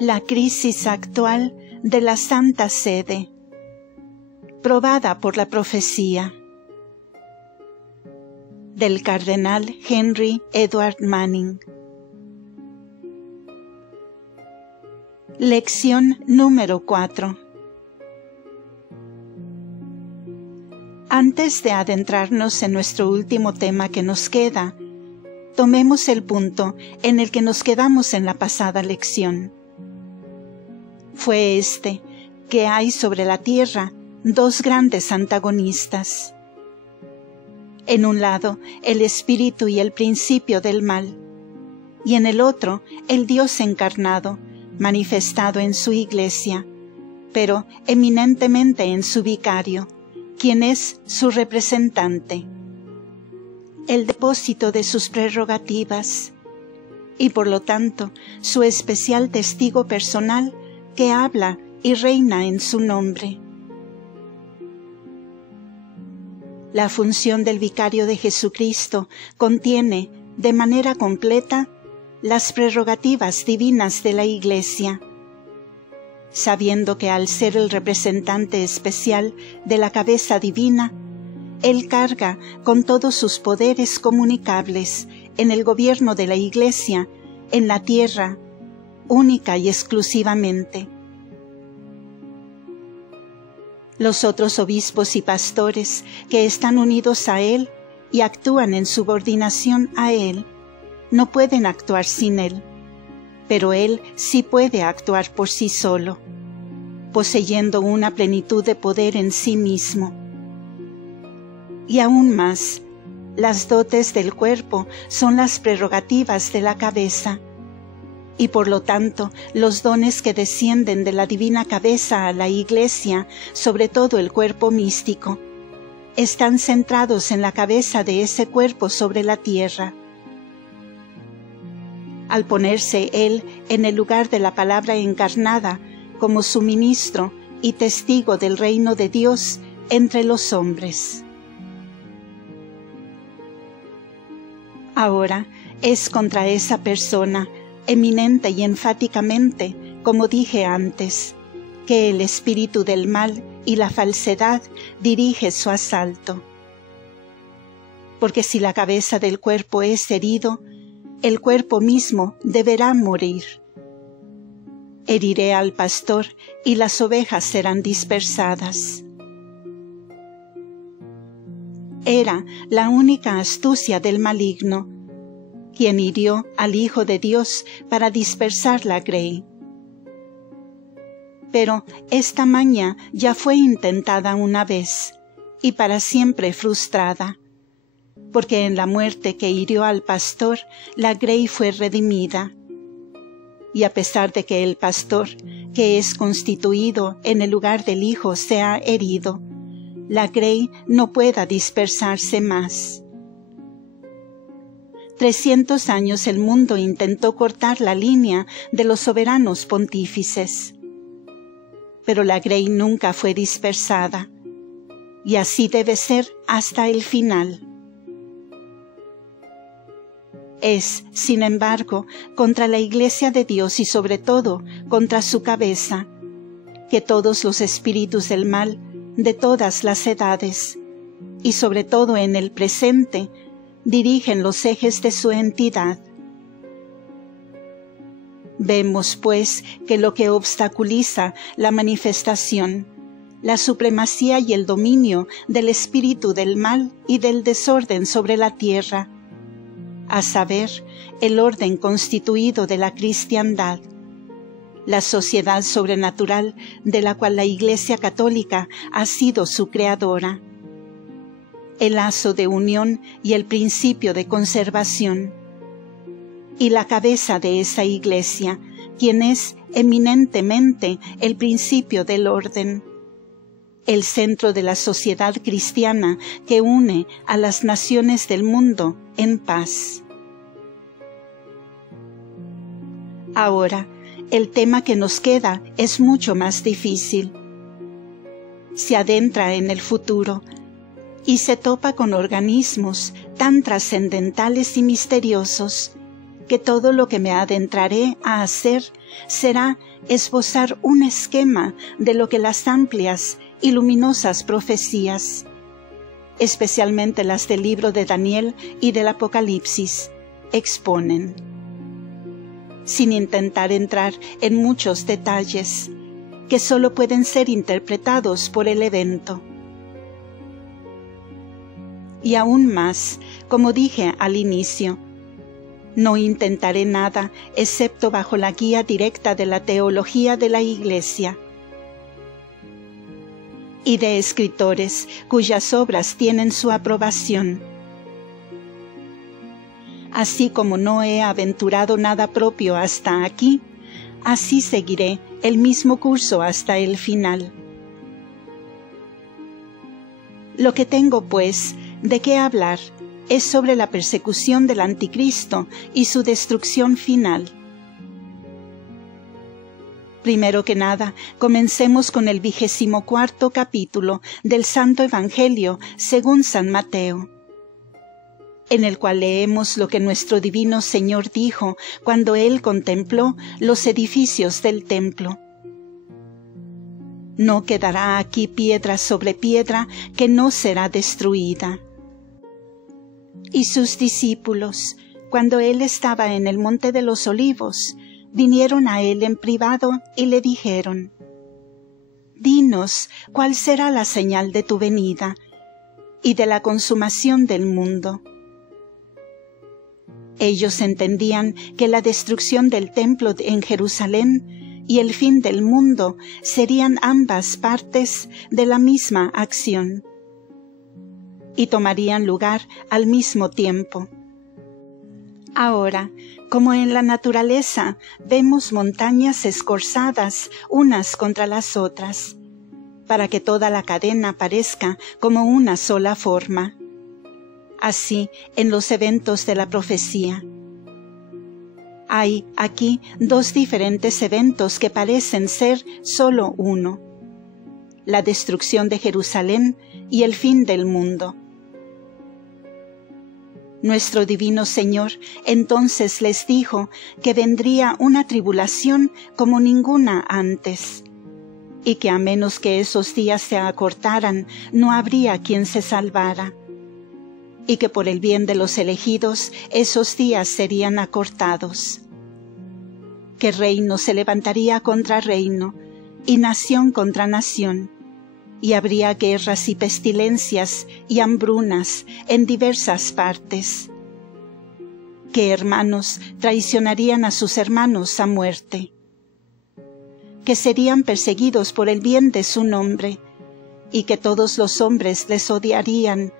La crisis actual de la Santa Sede, probada por la profecía. Del cardenal Henry Edward Manning. Lección número 4. Antes de adentrarnos en nuestro último tema que nos queda, tomemos el punto en el que nos quedamos en la pasada lección. Fue este, que hay sobre la tierra dos grandes antagonistas. En un lado, el espíritu y el principio del mal, y en el otro, el Dios encarnado, manifestado en su Iglesia, pero eminentemente en su vicario, quien es su representante, el depósito de sus prerrogativas, y por lo tanto, su especial testigo personal que habla y reina en su nombre. La función del vicario de Jesucristo contiene, de manera completa, las prerrogativas divinas de la Iglesia, sabiendo que al ser el representante especial de la cabeza divina, Él carga con todos sus poderes comunicables en el gobierno de la Iglesia, en la tierra, única y exclusivamente. Los otros obispos y pastores que están unidos a Él y actúan en subordinación a Él, no pueden actuar sin Él, pero Él sí puede actuar por sí solo, poseyendo una plenitud de poder en sí mismo. Y aún más, las dotes del cuerpo son las prerrogativas de la cabeza, y por lo tanto los dones que descienden de la divina cabeza a la Iglesia, sobre todo el cuerpo místico, están centrados en la cabeza de ese cuerpo sobre la tierra. Al ponerse Él en el lugar de la palabra encarnada como su ministro y testigo del reino de Dios entre los hombres. Ahora es contra esa persona, eminente y enfáticamente, como dije antes, que el espíritu del mal y la falsedad dirige su asalto. Porque si la cabeza del cuerpo es herido, el cuerpo mismo deberá morir. Heriré al pastor y las ovejas serán dispersadas. Era la única astucia del maligno, quien hirió al Hijo de Dios para dispersar la grey. Pero esta maña ya fue intentada una vez, y para siempre frustrada, porque en la muerte que hirió al pastor, la grey fue redimida. Y a pesar de que el pastor, que es constituido en el lugar del Hijo, sea herido, la grey no pueda dispersarse más. 300 años el mundo intentó cortar la línea de los soberanos pontífices, pero la grey nunca fue dispersada, y así debe ser hasta el final. Es, sin embargo, contra la Iglesia de Dios y sobre todo contra su cabeza, que todos los espíritus del mal, de todas las edades, y sobre todo en el presente, dirigen los ejes de su entidad. Vemos, pues, que lo que obstaculiza la manifestación, la supremacía y el dominio del espíritu del mal y del desorden sobre la tierra, a saber, el orden constituido de la cristiandad, la sociedad sobrenatural de la cual la Iglesia Católica ha sido su creadora, el lazo de unión y el principio de conservación, y la cabeza de esa Iglesia, quien es eminentemente el principio del orden, el centro de la sociedad cristiana que une a las naciones del mundo en paz. Ahora, el tema que nos queda es mucho más difícil. Se adentra en el futuro y se topa con organismos tan trascendentales y misteriosos que todo lo que me adentraré a hacer será esbozar un esquema de lo que las amplias y luminosas profecías, especialmente las del libro de Daniel y del Apocalipsis, exponen, sin intentar entrar en muchos detalles que solo pueden ser interpretados por el evento. Y aún más, como dije al inicio, no intentaré nada excepto bajo la guía directa de la teología de la Iglesia y de escritores cuyas obras tienen su aprobación. Así como no he aventurado nada propio hasta aquí, así seguiré el mismo curso hasta el final. Lo que tengo, pues, de qué hablar es sobre la persecución del Anticristo y su destrucción final. Primero que nada, comencemos con el 24º capítulo del Santo Evangelio según San Mateo, en el cual leemos lo que nuestro divino Señor dijo cuando Él contempló los edificios del templo. No quedará aquí piedra sobre piedra que no será destruida. Y sus discípulos, cuando Él estaba en el Monte de los Olivos, vinieron a Él en privado y le dijeron: «Dinos, ¿cuál será la señal de tu venida y de la consumación del mundo?» Ellos entendían que la destrucción del templo en Jerusalén y el fin del mundo serían ambas partes de la misma acción y tomarían lugar al mismo tiempo. Ahora, como en la naturaleza vemos montañas escorzadas unas contra las otras, para que toda la cadena parezca como una sola forma, así en los eventos de la profecía. Hay aquí dos diferentes eventos que parecen ser solo uno: la destrucción de Jerusalén y el fin del mundo. Nuestro divino Señor entonces les dijo que vendría una tribulación como ninguna antes, y que a menos que esos días se acortaran, no habría quien se salvara, y que por el bien de los elegidos esos días serían acortados, que reino se levantaría contra reino, y nación contra nación, y habría guerras y pestilencias y hambrunas en diversas partes, que hermanos traicionarían a sus hermanos a muerte, que serían perseguidos por el bien de su nombre, y que todos los hombres les odiarían,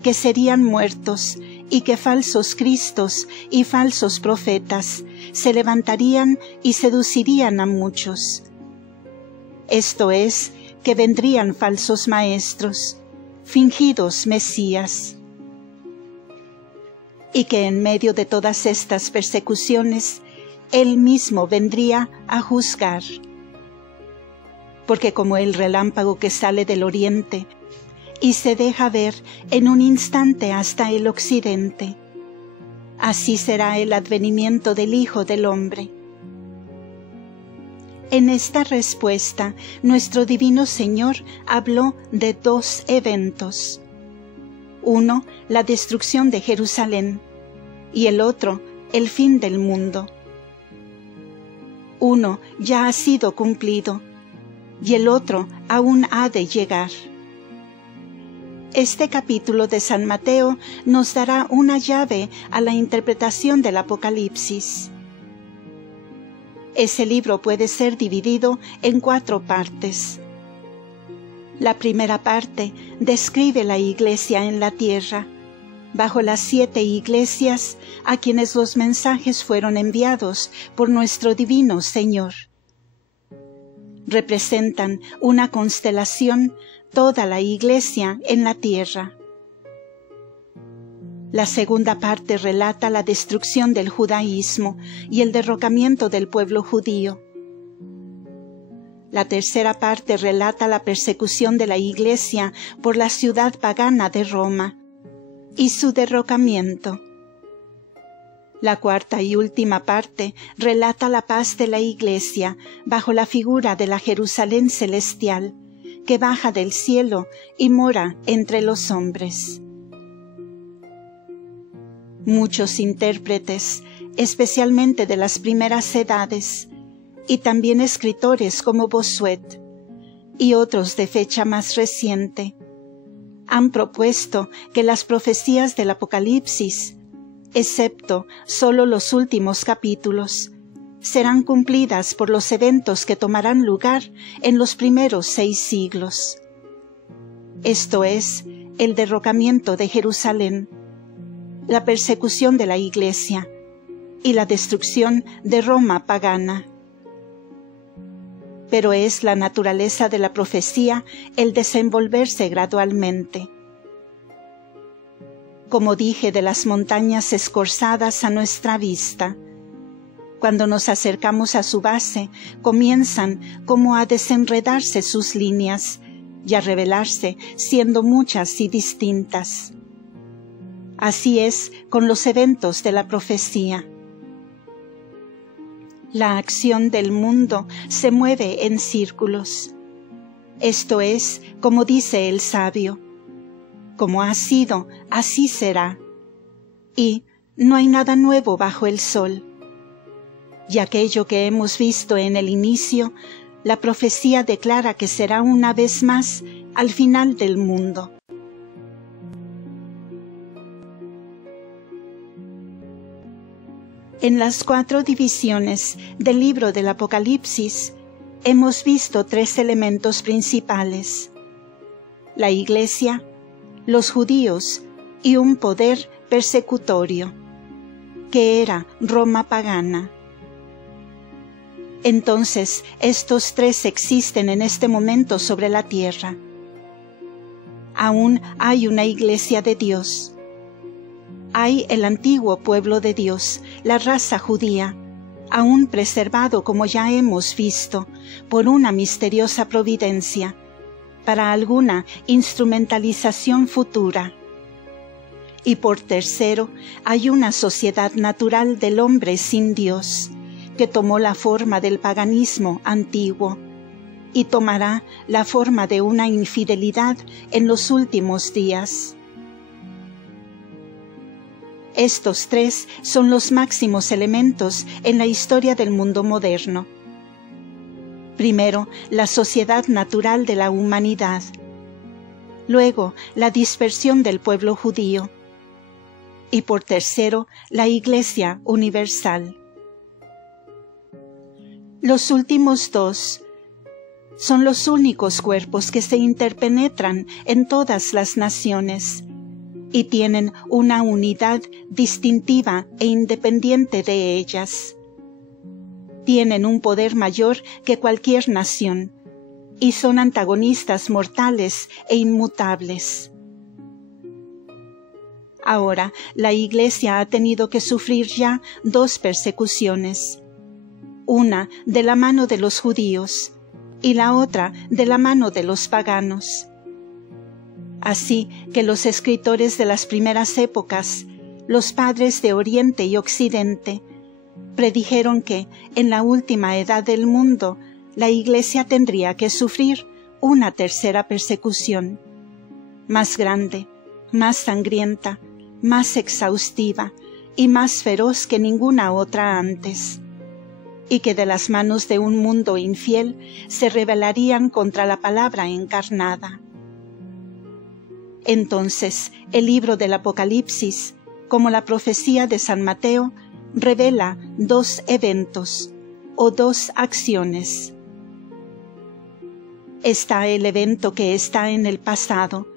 que serían muertos, y que falsos cristos y falsos profetas se levantarían y seducirían a muchos. Esto es, que vendrían falsos maestros, fingidos mesías, y que en medio de todas estas persecuciones, Él mismo vendría a juzgar. Porque como el relámpago que sale del oriente y se deja ver en un instante hasta el occidente, así será el advenimiento del Hijo del Hombre. En esta respuesta, nuestro divino Señor habló de dos eventos: uno, la destrucción de Jerusalén, y el otro, el fin del mundo. Uno ya ha sido cumplido, y el otro aún ha de llegar. Este capítulo de San Mateo nos dará una llave a la interpretación del Apocalipsis. Ese libro puede ser dividido en 4 partes. La primera parte describe la Iglesia en la tierra, bajo las 7 iglesias a quienes los mensajes fueron enviados por nuestro divino Señor. Representan una constelación toda la Iglesia en la tierra. La segunda parte relata la destrucción del judaísmo y el derrocamiento del pueblo judío. La tercera parte relata la persecución de la Iglesia por la ciudad pagana de Roma y su derrocamiento. La cuarta y última parte relata la paz de la Iglesia bajo la figura de la Jerusalén celestial, que baja del cielo y mora entre los hombres. Muchos intérpretes, especialmente de las primeras edades, y también escritores como Bossuet, y otros de fecha más reciente, han propuesto que las profecías del Apocalipsis, excepto solo los últimos capítulos, serán cumplidas por los eventos que tomarán lugar en los primeros 6 siglos. Esto es, el derrocamiento de Jerusalén, la persecución de la Iglesia y la destrucción de Roma pagana. Pero es la naturaleza de la profecía el desenvolverse gradualmente. Como dije de las montañas escorzadas a nuestra vista, cuando nos acercamos a su base, comienzan como a desenredarse sus líneas y a revelarse, siendo muchas y distintas. Así es con los eventos de la profecía. La acción del mundo se mueve en círculos. Esto es, como dice el sabio, como ha sido, así será. Y no hay nada nuevo bajo el sol. Y aquello que hemos visto en el inicio, la profecía declara que será una vez más al final del mundo. En las 4 divisiones del libro del Apocalipsis hemos visto 3 elementos principales: la Iglesia, los judíos y un poder persecutorio, que era Roma pagana. Entonces, estos 3 existen en este momento sobre la tierra. Aún hay una Iglesia de Dios. Hay el antiguo pueblo de Dios, la raza judía, aún preservado, como ya hemos visto, por una misteriosa providencia, para alguna instrumentalización futura. Y por tercero, hay una sociedad natural del hombre sin Dios, que tomó la forma del paganismo antiguo, y tomará la forma de una infidelidad en los últimos días. Estos 3 son los máximos elementos en la historia del mundo moderno. Primero, la sociedad natural de la humanidad. Luego, la dispersión del pueblo judío. Y por tercero, la Iglesia universal. Los últimos 2 son los únicos cuerpos que se interpenetran en todas las naciones y tienen una unidad distintiva e independiente de ellas. Tienen un poder mayor que cualquier nación y son antagonistas mortales e inmutables. Ahora, la Iglesia ha tenido que sufrir ya 2 persecuciones, una de la mano de los judíos y la otra de la mano de los paganos. Así que los escritores de las primeras épocas, los padres de Oriente y Occidente, predijeron que, en la última edad del mundo, la Iglesia tendría que sufrir una tercera persecución, más grande, más sangrienta, más exhaustiva y más feroz que ninguna otra antes, y que de las manos de un mundo infiel se rebelarían contra la palabra encarnada. Entonces, el libro del Apocalipsis, como la profecía de San Mateo, revela 2 eventos o 2 acciones. Está el evento que está en el pasado,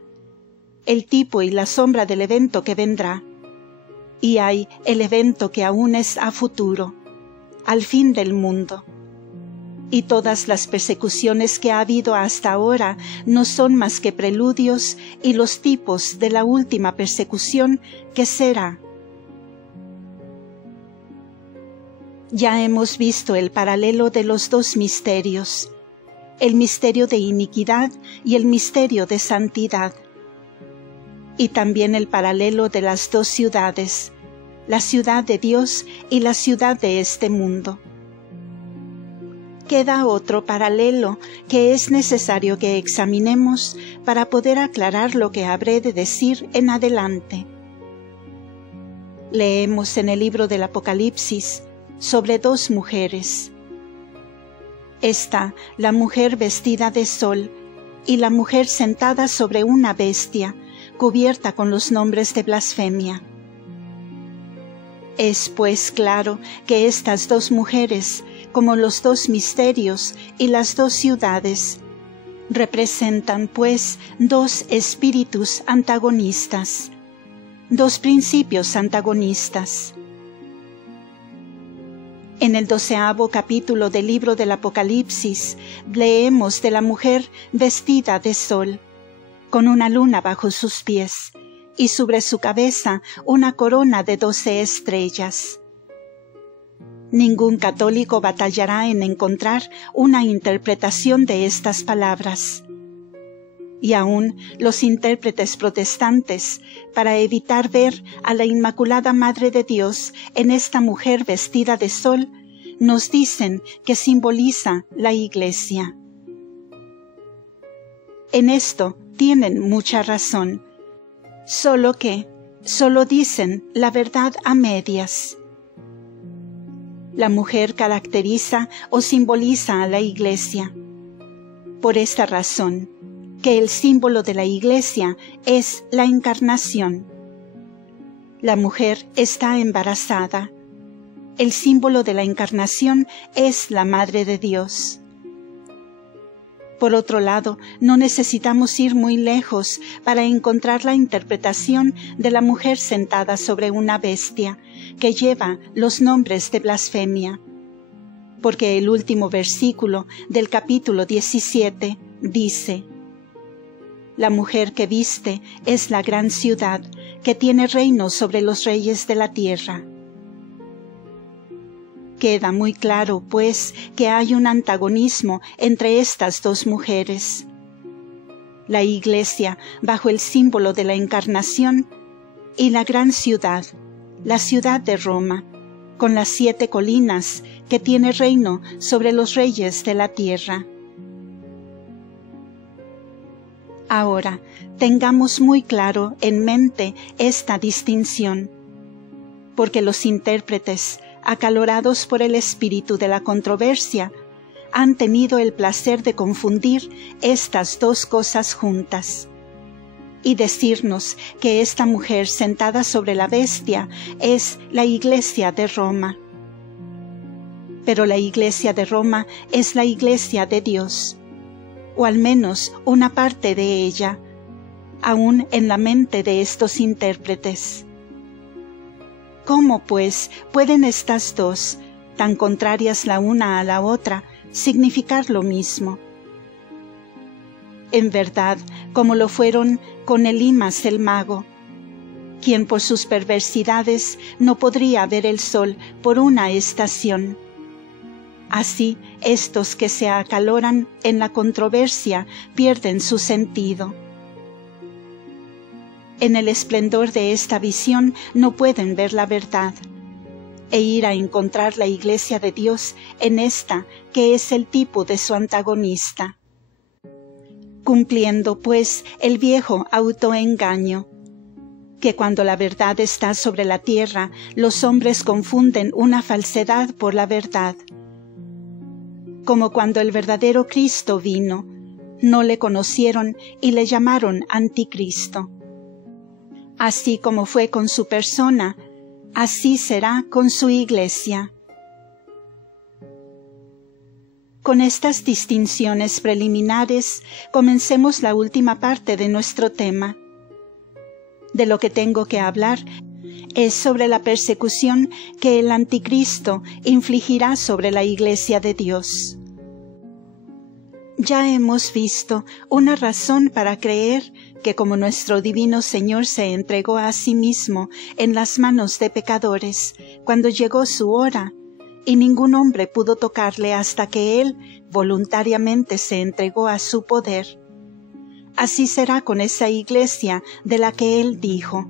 el tipo y la sombra del evento que vendrá, y hay el evento que aún es a futuro, al fin del mundo. Y todas las persecuciones que ha habido hasta ahora no son más que preludios y los tipos de la última persecución que será. Ya hemos visto el paralelo de los 2 misterios, el misterio de iniquidad y el misterio de santidad, y también el paralelo de las 2 ciudades, la ciudad de Dios y la ciudad de este mundo. Queda otro paralelo que es necesario que examinemos para poder aclarar lo que habré de decir en adelante. Leemos en el libro del Apocalipsis sobre dos mujeres. Está la mujer vestida de sol y la mujer sentada sobre una bestia, cubierta con los nombres de blasfemia. Es pues claro que estas dos mujeres, como los dos misterios y las dos ciudades, representan pues dos espíritus antagonistas, dos principios antagonistas. En el 12º capítulo del libro del Apocalipsis leemos de la mujer vestida de sol, con una luna bajo sus pies, y sobre su cabeza una corona de 12 estrellas. Ningún católico batallará en encontrar una interpretación de estas palabras. Y aún los intérpretes protestantes, para evitar ver a la Inmaculada Madre de Dios en esta mujer vestida de sol, nos dicen que simboliza la Iglesia. En esto tienen mucha razón, solo dicen la verdad a medias. La mujer caracteriza o simboliza a la Iglesia. Por esta razón, que el símbolo de la Iglesia es la encarnación. La mujer está embarazada. El símbolo de la encarnación es la Madre de Dios. Por otro lado, no necesitamos ir muy lejos para encontrar la interpretación de la mujer sentada sobre una bestia, que lleva los nombres de blasfemia. Porque el último versículo del capítulo 17 dice: La mujer que viste es la gran ciudad, que tiene reino sobre los reyes de la tierra. Queda muy claro, pues, que hay un antagonismo entre estas dos mujeres. La Iglesia, bajo el símbolo de la Encarnación, y la gran ciudad, la ciudad de Roma, con las 7 colinas, que tiene reino sobre los reyes de la tierra. Ahora, tengamos muy claro en mente esta distinción, porque los intérpretes, acalorados por el espíritu de la controversia, han tenido el placer de confundir estas dos cosas juntas, y decirnos que esta mujer sentada sobre la bestia es la Iglesia de Roma. Pero la Iglesia de Roma es la Iglesia de Dios, o al menos una parte de ella, aún en la mente de estos intérpretes. ¿Cómo, pues, pueden estas dos, tan contrarias la una a la otra, significar lo mismo? En verdad, como lo fueron con Elimas el mago, quien por sus perversidades no podría ver el sol por una estación. Así, estos que se acaloran en la controversia pierden su sentido. En el esplendor de esta visión no pueden ver la verdad, e ir a encontrar la Iglesia de Dios en esta que es el tipo de su antagonista. Cumpliendo, pues, el viejo autoengaño, que cuando la verdad está sobre la tierra, los hombres confunden una falsedad por la verdad. Como cuando el verdadero Cristo vino, no le conocieron y le llamaron anticristo. Así como fue con su persona, así será con su Iglesia. Con estas distinciones preliminares, comencemos la última parte de nuestro tema. De lo que tengo que hablar es sobre la persecución que el anticristo infligirá sobre la Iglesia de Dios. Ya hemos visto una razón para creer que como nuestro divino Señor se entregó a sí mismo en las manos de pecadores cuando llegó su hora, y ningún hombre pudo tocarle hasta que Él voluntariamente se entregó a su poder, así será con esa Iglesia de la que Él dijo: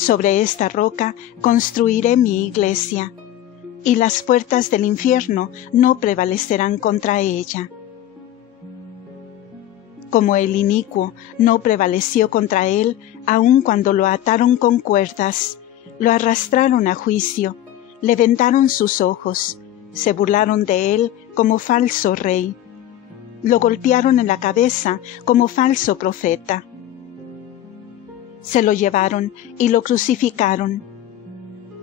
Sobre esta roca construiré mi iglesia, y las puertas del infierno no prevalecerán contra ella. Como el inicuo no prevaleció contra él, aun cuando lo ataron con cuerdas, lo arrastraron a juicio, le vendaron sus ojos, se burlaron de él como falso rey, lo golpearon en la cabeza como falso profeta. Se lo llevaron y lo crucificaron,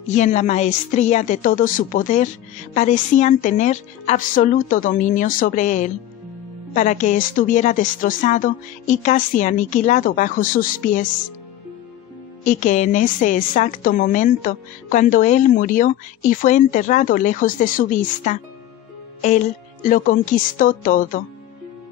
y en la maestría de todo su poder parecían tener absoluto dominio sobre él, para que estuviera destrozado y casi aniquilado bajo sus pies, y que en ese exacto momento, cuando él murió y fue enterrado lejos de su vista, él lo conquistó todo,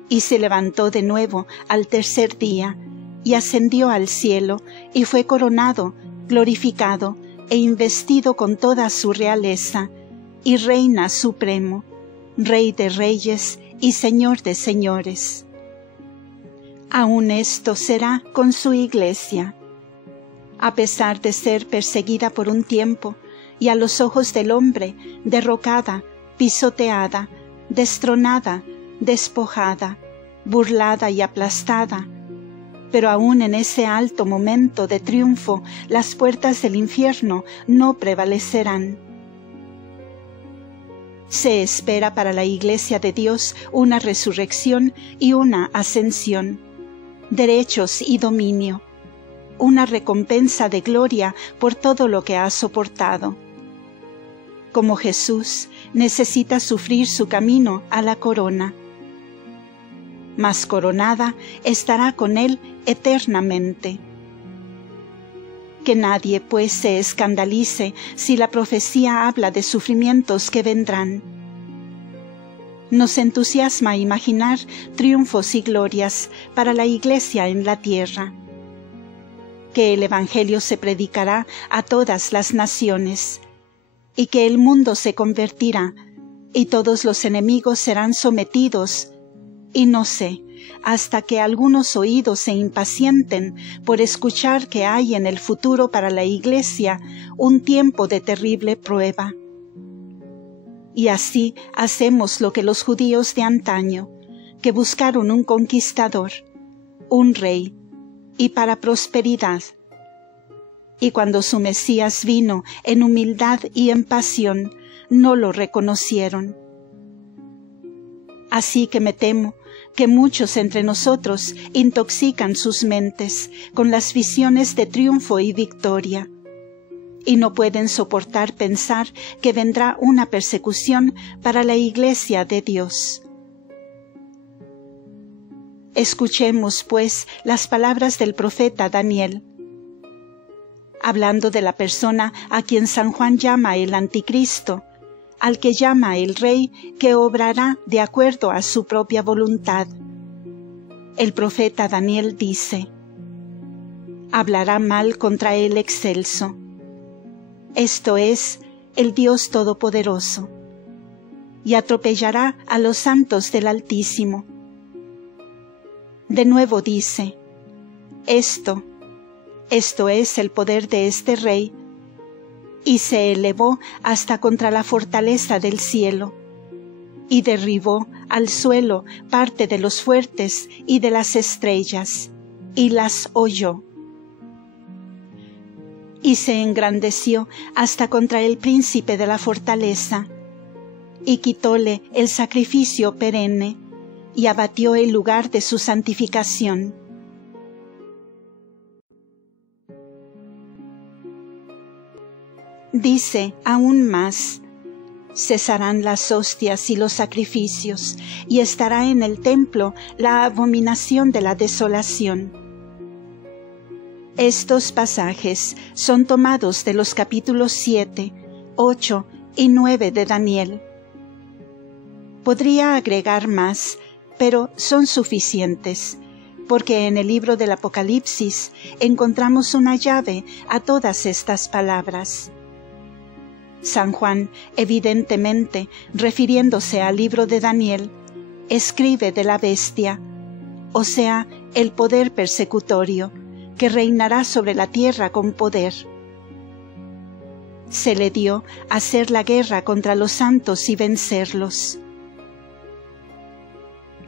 y se levantó de nuevo al tercer día, y ascendió al cielo, y fue coronado, glorificado, e investido con toda su realeza, y reina supremo, Rey de reyes y Señor de señores. Aún esto será con su iglesia. A pesar de ser perseguida por un tiempo, y a los ojos del hombre, derrocada, pisoteada, destronada, despojada, burlada y aplastada, pero aún en ese alto momento de triunfo, las puertas del infierno no prevalecerán. Se espera para la Iglesia de Dios una resurrección y una ascensión, derechos y dominio, una recompensa de gloria por todo lo que ha soportado. Como Jesús, necesita sufrir su camino a la corona. Mas coronada estará con él eternamente. Que nadie, pues, se escandalice si la profecía habla de sufrimientos que vendrán. Nos entusiasma imaginar triunfos y glorias para la Iglesia en la tierra. Que el Evangelio se predicará a todas las naciones, y que el mundo se convertirá, y todos los enemigos serán sometidos, y no sé, hasta que algunos oídos se impacienten por escuchar que hay en el futuro para la Iglesia un tiempo de terrible prueba. Y así hacemos lo que los judíos de antaño, que buscaron un conquistador, un rey, y para prosperidad. Y cuando su Mesías vino en humildad y en pasión, no lo reconocieron. Así que me temo que muchos entre nosotros intoxican sus mentes con las visiones de triunfo y victoria, y no pueden soportar pensar que vendrá una persecución para la Iglesia de Dios. Escuchemos, pues, las palabras del profeta Daniel, hablando de la persona a quien San Juan llama el Anticristo, al que llama el Rey que obrará de acuerdo a su propia voluntad. El profeta Daniel dice: hablará mal contra el Excelso, esto es, el Dios Todopoderoso, y atropellará a los santos del Altísimo. De nuevo dice: esto es el poder de este Rey, y se elevó hasta contra la fortaleza del cielo, y derribó al suelo parte de los fuertes y de las estrellas, y las holló. Y se engrandeció hasta contra el príncipe de la fortaleza, y quitóle el sacrificio perenne, y abatió el lugar de su santificación. Dice aún más: cesarán las hostias y los sacrificios, y estará en el templo la abominación de la desolación. Estos pasajes son tomados de los capítulos 7, 8 y 9 de Daniel. Podría agregar más, pero son suficientes, porque en el libro del Apocalipsis encontramos una llave a todas estas palabras. San Juan, evidentemente, refiriéndose al libro de Daniel, escribe de la bestia, o sea, el poder persecutorio, que reinará sobre la tierra con poder, Se le dio hacer la guerra contra los santos y vencerlos.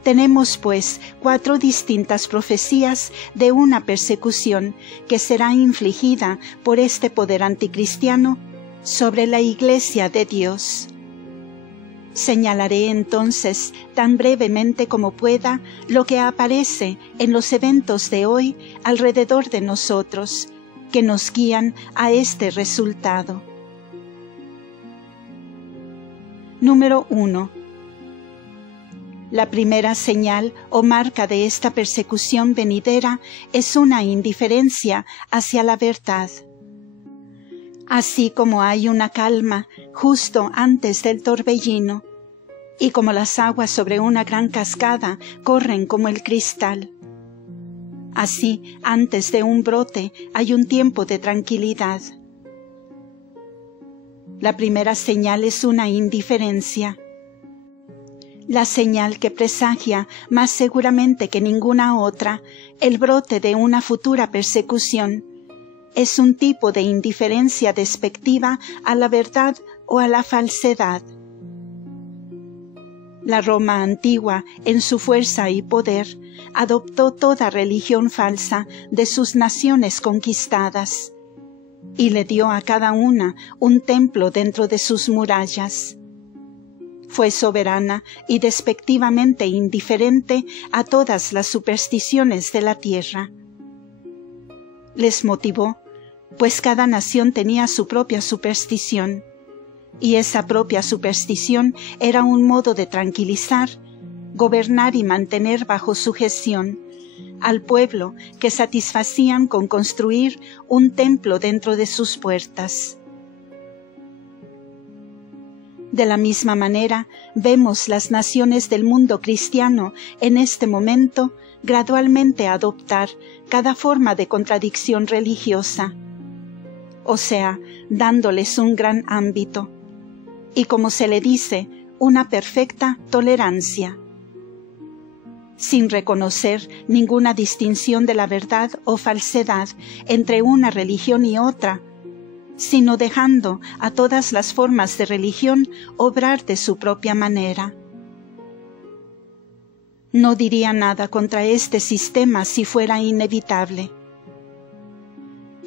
Tenemos, pues, 4 distintas profecías de una persecución que será infligida por este poder anticristiano sobre la Iglesia de Dios. Señalaré entonces, tan brevemente como pueda, lo que aparece en los eventos de hoy alrededor de nosotros, que nos guían a este resultado. Número 1. La primera señal o marca de esta persecución venidera es una indiferencia hacia la verdad. Así como hay una calma justo antes del torbellino, y como las aguas sobre una gran cascada corren como el cristal, así antes de un brote hay un tiempo de tranquilidad. La primera señal es una indiferencia. La señal que presagia más seguramente que ninguna otra el brote de una futura persecución es un tipo de indiferencia despectiva a la verdad o a la falsedad. La Roma antigua, en su fuerza y poder, adoptó toda religión falsa de sus naciones conquistadas y le dio a cada una un templo dentro de sus murallas. Fue soberana y despectivamente indiferente a todas las supersticiones de la tierra. Les motivó, pues cada nación tenía su propia superstición, y esa propia superstición era un modo de tranquilizar, gobernar y mantener bajo sujeción al pueblo que satisfacían con construir un templo dentro de sus puertas. De la misma manera, vemos las naciones del mundo cristiano en este momento gradualmente adoptar cada forma de contradicción religiosa, o sea, dándoles un gran ámbito, y como se le dice, una perfecta tolerancia, sin reconocer ninguna distinción de la verdad o falsedad entre una religión y otra, sino dejando a todas las formas de religión obrar de su propia manera. No diría nada contra este sistema si fuera inevitable.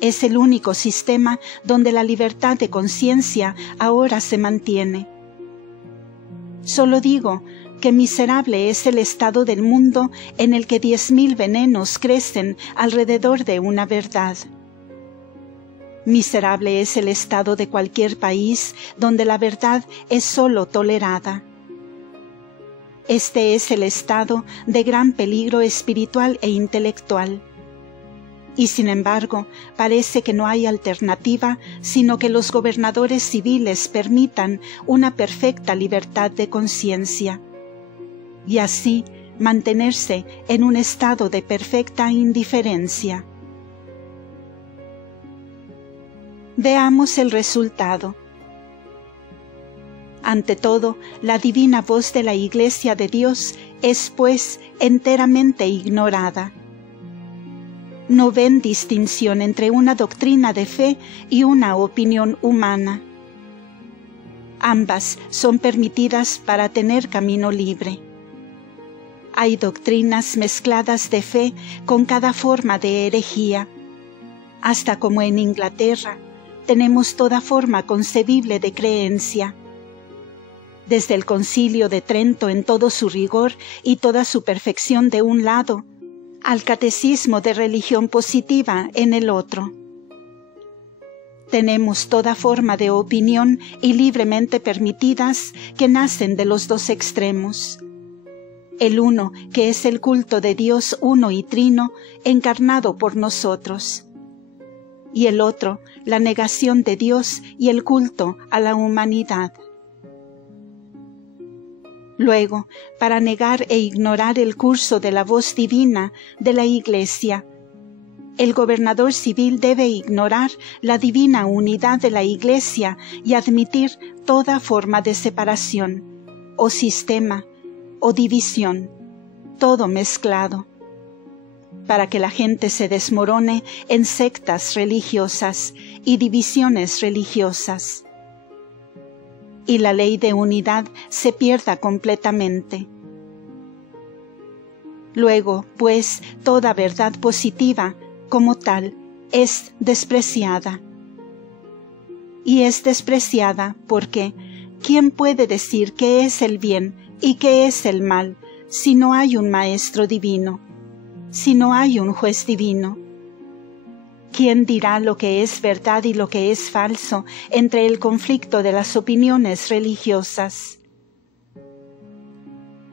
Es el único sistema donde la libertad de conciencia ahora se mantiene. Solo digo que miserable es el estado del mundo en el que 10.000 venenos crecen alrededor de una verdad. Miserable es el estado de cualquier país donde la verdad es solo tolerada. Este es el estado de gran peligro espiritual e intelectual. Y sin embargo, parece que no hay alternativa, sino que los gobernadores civiles permitan una perfecta libertad de conciencia, y así mantenerse en un estado de perfecta indiferencia. Veamos el resultado. Ante todo, la divina voz de la Iglesia de Dios es, pues, enteramente ignorada. No ven distinción entre una doctrina de fe y una opinión humana. Ambas son permitidas para tener camino libre. Hay doctrinas mezcladas de fe con cada forma de herejía, hasta como en Inglaterra tenemos toda forma concebible de creencia. Desde el Concilio de Trento en todo su rigor y toda su perfección de un lado, al catecismo de religión positiva en el otro. Tenemos toda forma de opinión y libremente permitidas que nacen de los dos extremos. El uno, que es el culto de Dios uno y trino, encarnado por nosotros. Y el otro, la negación de Dios y el culto a la humanidad. Luego, para negar e ignorar el curso de la voz divina de la Iglesia, el gobernador civil debe ignorar la divina unidad de la Iglesia y admitir toda forma de separación, o sistema, o división, todo mezclado. para que la gente se desmorone en sectas religiosas y divisiones religiosas, y la ley de unidad se pierda completamente. Luego, pues, toda verdad positiva, como tal, es despreciada. Y es despreciada porque, ¿quién puede decir qué es el bien y qué es el mal si no hay un Maestro divino, si no hay un Juez divino? ¿Quién dirá lo que es verdad y lo que es falso entre el conflicto de las opiniones religiosas?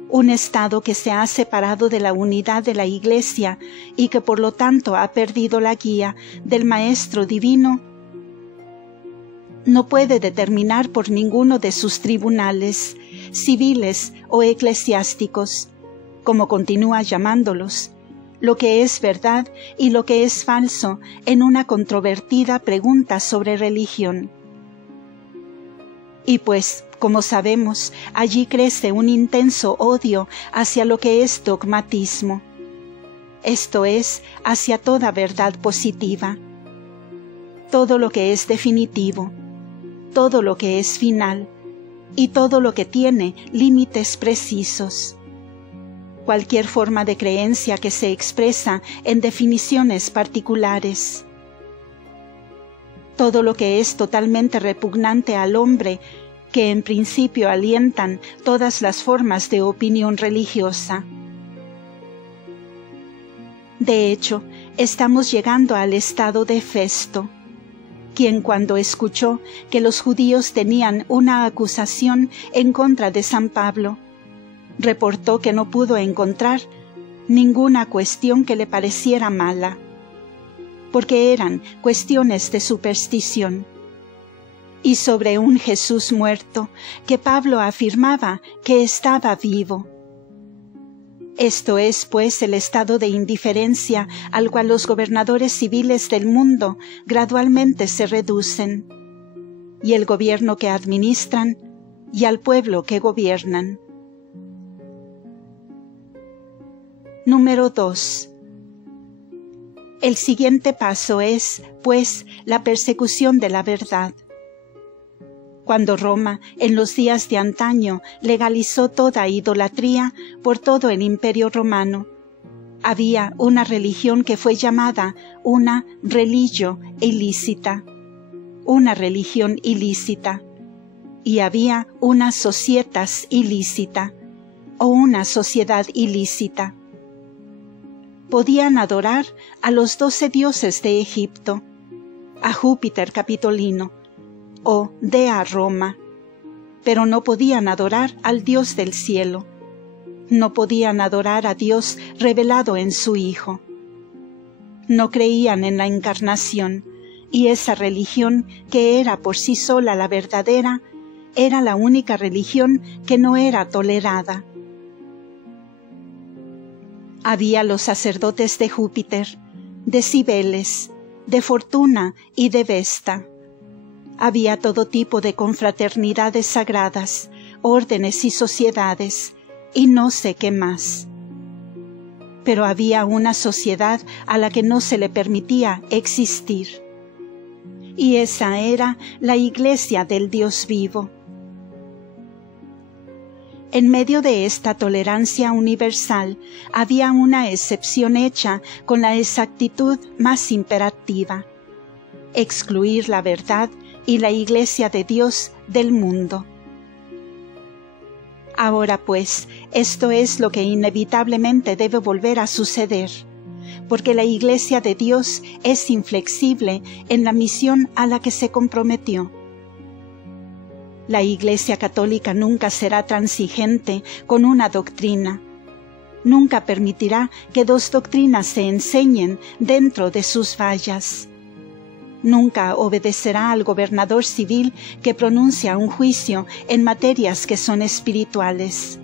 Un Estado que se ha separado de la unidad de la Iglesia y que por lo tanto ha perdido la guía del Maestro divino, no puede determinar por ninguno de sus tribunales, civiles o eclesiásticos, como continúa llamándolos, lo que es verdad y lo que es falso en una controvertida pregunta sobre religión. Y pues, como sabemos, allí crece un intenso odio hacia lo que es dogmatismo, esto es, hacia toda verdad positiva, todo lo que es definitivo, todo lo que es final y todo lo que tiene límites precisos. Cualquier forma de creencia que se expresa en definiciones particulares. Todo lo que es totalmente repugnante al hombre, que en principio alientan todas las formas de opinión religiosa. De hecho, estamos llegando al estado de Festo, quien cuando escuchó que los judíos tenían una acusación en contra de San Pablo, reportó que no pudo encontrar ninguna cuestión que le pareciera mala, porque eran cuestiones de superstición, y sobre un Jesús muerto que Pablo afirmaba que estaba vivo. Esto es, pues, el estado de indiferencia al cual los gobernadores civiles del mundo gradualmente se reducen, y el gobierno que administran, y al pueblo que gobiernan. Número 2. El siguiente paso es, pues, la persecución de la verdad. Cuando Roma, en los días de antaño, legalizó toda idolatría por todo el Imperio Romano, había una religión que fue llamada una religio illicita, una religión ilícita, y había una societas ilícita, o una sociedad ilícita. Podían adorar a los 12 dioses de Egipto, a Júpiter Capitolino, o Dea Roma, pero no podían adorar al Dios del cielo, no podían adorar a Dios revelado en su Hijo. No creían en la encarnación, y esa religión, que era por sí sola la verdadera, era la única religión que no era tolerada. Había los sacerdotes de Júpiter, de Cibeles, de Fortuna y de Vesta. Había todo tipo de confraternidades sagradas, órdenes y sociedades, y no sé qué más. Pero había una sociedad a la que no se le permitía existir. Y esa era la Iglesia del Dios vivo. En medio de esta tolerancia universal había una excepción hecha con la exactitud más imperativa: excluir la verdad y la Iglesia de Dios del mundo. Ahora pues, esto es lo que inevitablemente debe volver a suceder, porque la Iglesia de Dios es inflexible en la misión a la que se comprometió. La Iglesia católica nunca será transigente con una doctrina. Nunca permitirá que 2 doctrinas se enseñen dentro de sus vallas. Nunca obedecerá al gobernador civil que pronuncia un juicio en materias que son espirituales.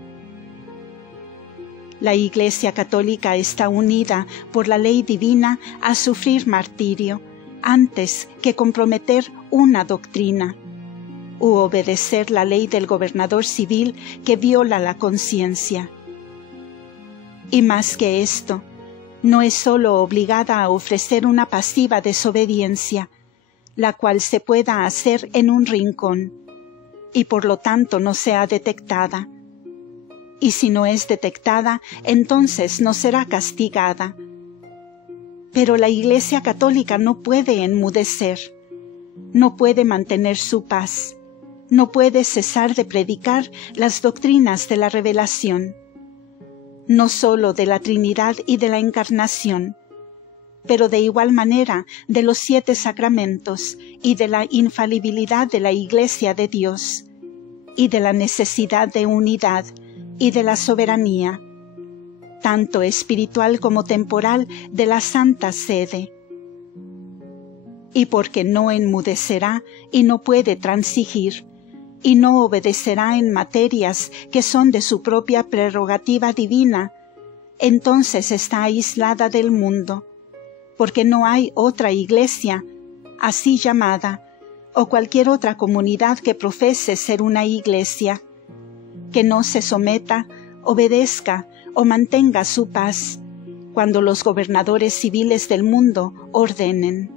La Iglesia católica está unida por la ley divina a sufrir martirio antes que comprometer una doctrina, u obedecer la ley del gobernador civil que viola la conciencia. Y más que esto, no es sólo obligada a ofrecer una pasiva desobediencia, la cual se pueda hacer en un rincón, y por lo tanto no sea detectada. Y si no es detectada, entonces no será castigada. Pero la Iglesia Católica no puede enmudecer, no puede mantener su paz, no puede cesar de predicar las doctrinas de la revelación, no sólo de la Trinidad y de la Encarnación, pero de igual manera de los 7 sacramentos y de la infalibilidad de la Iglesia de Dios, y de la necesidad de unidad y de la soberanía, tanto espiritual como temporal, de la Santa Sede. Y porque no enmudecerá y no puede transigir, y no obedecerá en materias que son de su propia prerrogativa divina, entonces está aislada del mundo, porque no hay otra Iglesia, así llamada, o cualquier otra comunidad que profese ser una Iglesia, que no se someta, obedezca o mantenga su paz, cuando los gobernadores civiles del mundo ordenen.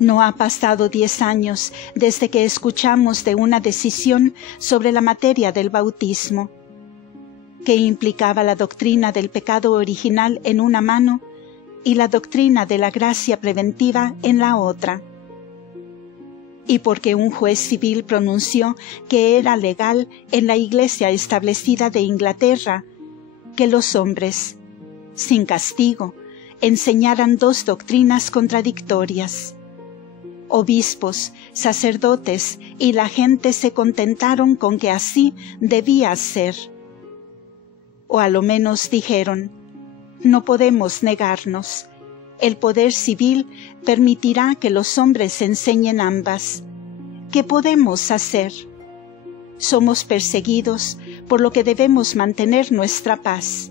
No ha pasado 10 años desde que escuchamos de una decisión sobre la materia del bautismo, que implicaba la doctrina del pecado original en una mano y la doctrina de la gracia preventiva en la otra. Y porque un juez civil pronunció que era legal en la Iglesia establecida de Inglaterra que los hombres, sin castigo, enseñaran 2 doctrinas contradictorias. Obispos, sacerdotes y la gente se contentaron con que así debía ser. O a lo menos dijeron: no podemos negarnos. El poder civil permitirá que los hombres enseñen ambas. ¿Qué podemos hacer? Somos perseguidos, por lo que debemos mantener nuestra paz.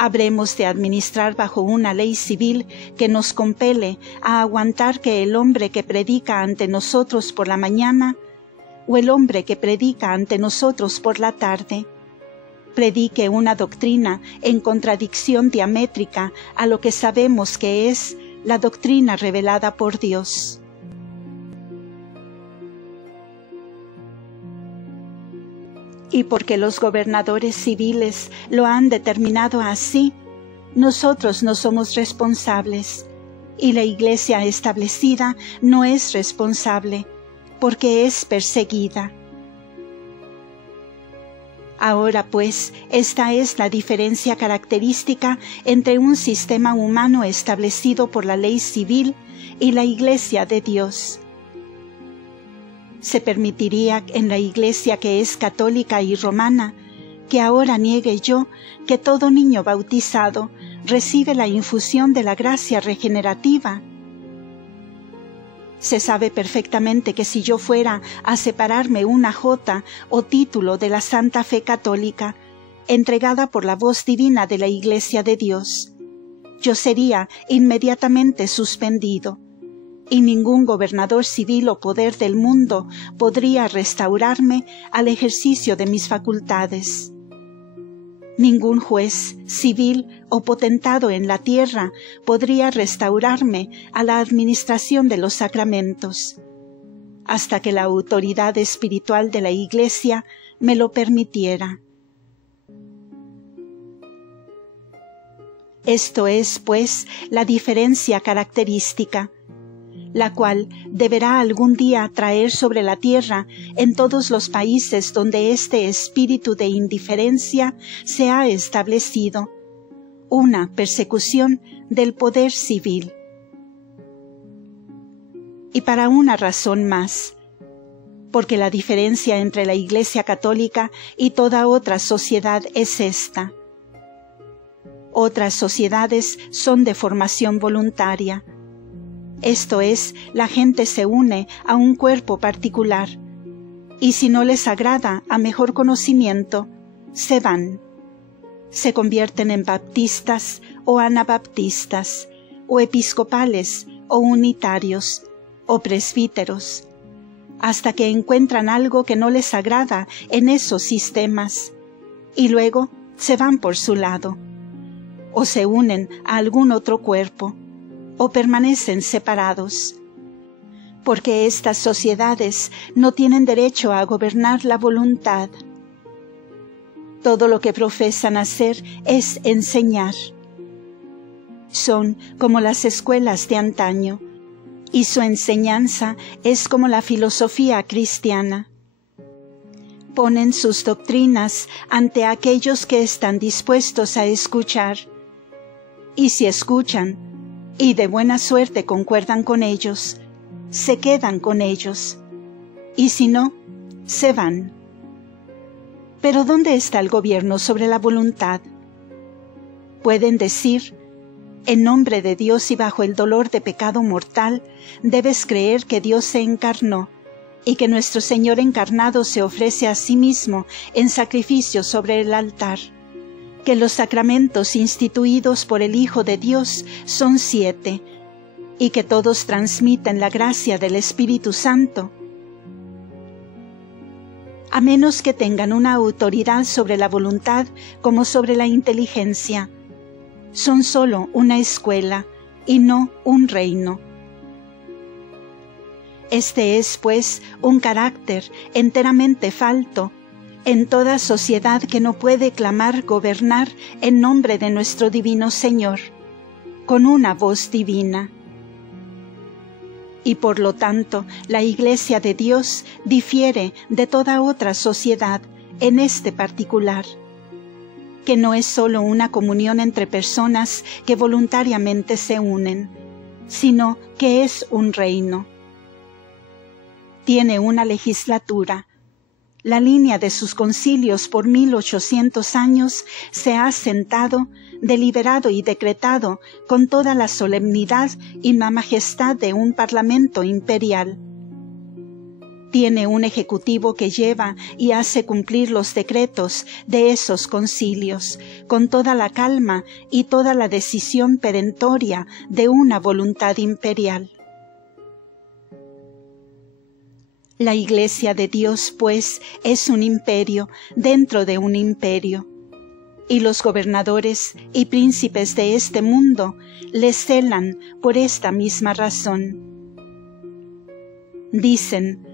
Habremos de administrar bajo una ley civil que nos compele a aguantar que el hombre que predica ante nosotros por la mañana o el hombre que predica ante nosotros por la tarde predique una doctrina en contradicción diamétrica a lo que sabemos que es la doctrina revelada por Dios. Y porque los gobernadores civiles lo han determinado así, nosotros no somos responsables, y la Iglesia establecida no es responsable, porque es perseguida. Ahora pues, esta es la diferencia característica entre un sistema humano establecido por la ley civil y la Iglesia de Dios. Se permitiría en la Iglesia que es católica y romana que ahora niegue yo que todo niño bautizado recibe la infusión de la gracia regenerativa. Se sabe perfectamente que si yo fuera a separarme una jota o título de la Santa Fe Católica, entregada por la voz divina de la Iglesia de Dios, yo sería inmediatamente suspendido, y ningún gobernador civil o poder del mundo podría restaurarme al ejercicio de mis facultades. Ningún juez, civil o potentado en la tierra podría restaurarme a la administración de los sacramentos, hasta que la autoridad espiritual de la Iglesia me lo permitiera. Esto es, pues, la diferencia característica, la cual deberá algún día traer sobre la tierra en todos los países donde este espíritu de indiferencia se ha establecido, una persecución del poder civil. Y para una razón más, porque la diferencia entre la Iglesia Católica y toda otra sociedad es esta. Otras sociedades son de formación voluntaria. Esto es, la gente se une a un cuerpo particular, y si no les agrada a mejor conocimiento, se van. Se convierten en baptistas o anabaptistas, o episcopales o unitarios, o presbíteros, hasta que encuentran algo que no les agrada en esos sistemas, y luego se van por su lado, o se unen a algún otro cuerpo, o permanecen separados, porque estas sociedades no tienen derecho a gobernar la voluntad. Todo lo que profesan hacer es enseñar. Son como las escuelas de antaño, y su enseñanza es como la filosofía cristiana. Ponen sus doctrinas ante aquellos que están dispuestos a escuchar, y si escuchan, y de buena suerte concuerdan con ellos, se quedan con ellos, y si no, se van. Pero ¿dónde está el gobierno sobre la voluntad? Pueden decir, en nombre de Dios y bajo el dolor de pecado mortal, debes creer que Dios se encarnó, y que nuestro Señor encarnado se ofrece a sí mismo en sacrificio sobre el altar, que los sacramentos instituidos por el Hijo de Dios son 7, y que todos transmiten la gracia del Espíritu Santo. A menos que tengan una autoridad sobre la voluntad como sobre la inteligencia, son solo una escuela y no un reino. Este es, pues, un carácter enteramente falto en toda sociedad que no puede clamar gobernar en nombre de nuestro divino Señor, con una voz divina. Y por lo tanto, la Iglesia de Dios difiere de toda otra sociedad en este particular, que no es solo una comunión entre personas que voluntariamente se unen, sino que es un reino. Tiene una legislatura. La línea de sus concilios por 1800 años se ha sentado, deliberado y decretado con toda la solemnidad y la majestad de un parlamento imperial. Tiene un ejecutivo que lleva y hace cumplir los decretos de esos concilios, con toda la calma y toda la decisión perentoria de una voluntad imperial. La Iglesia de Dios, pues, es un imperio dentro de un imperio, y los gobernadores y príncipes de este mundo les celan por esta misma razón. Dicen,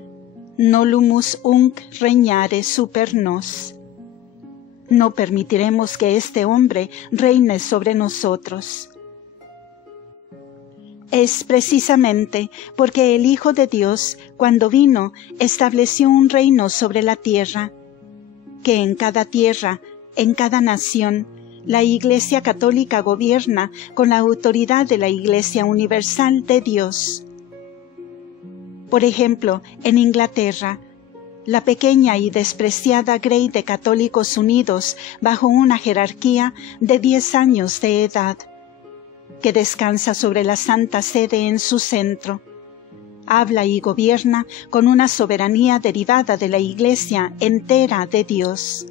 nolumus unc regnare super nos. No permitiremos que este hombre reine sobre nosotros. Es precisamente porque el Hijo de Dios, cuando vino, estableció un reino sobre la tierra, que en cada tierra, en cada nación, la Iglesia Católica gobierna con la autoridad de la Iglesia Universal de Dios. Por ejemplo, en Inglaterra, la pequeña y despreciada Grey de Católicos Unidos bajo una jerarquía de 10 años de edad, que descansa sobre la Santa Sede en su centro, habla y gobierna con una soberanía derivada de la Iglesia entera de Dios.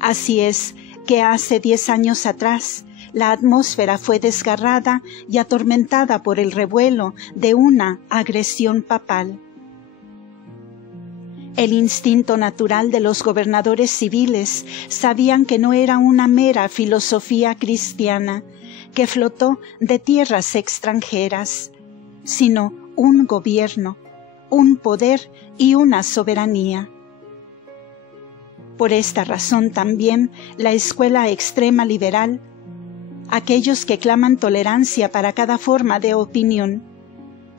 Así es que hace 10 años atrás, la atmósfera fue desgarrada y atormentada por el revuelo de una agresión papal. El instinto natural de los gobernadores civiles sabían que no era una mera filosofía cristiana que flotó de tierras extranjeras, sino un gobierno, un poder y una soberanía. Por esta razón también la escuela extrema liberal, aquellos que claman tolerancia para cada forma de opinión,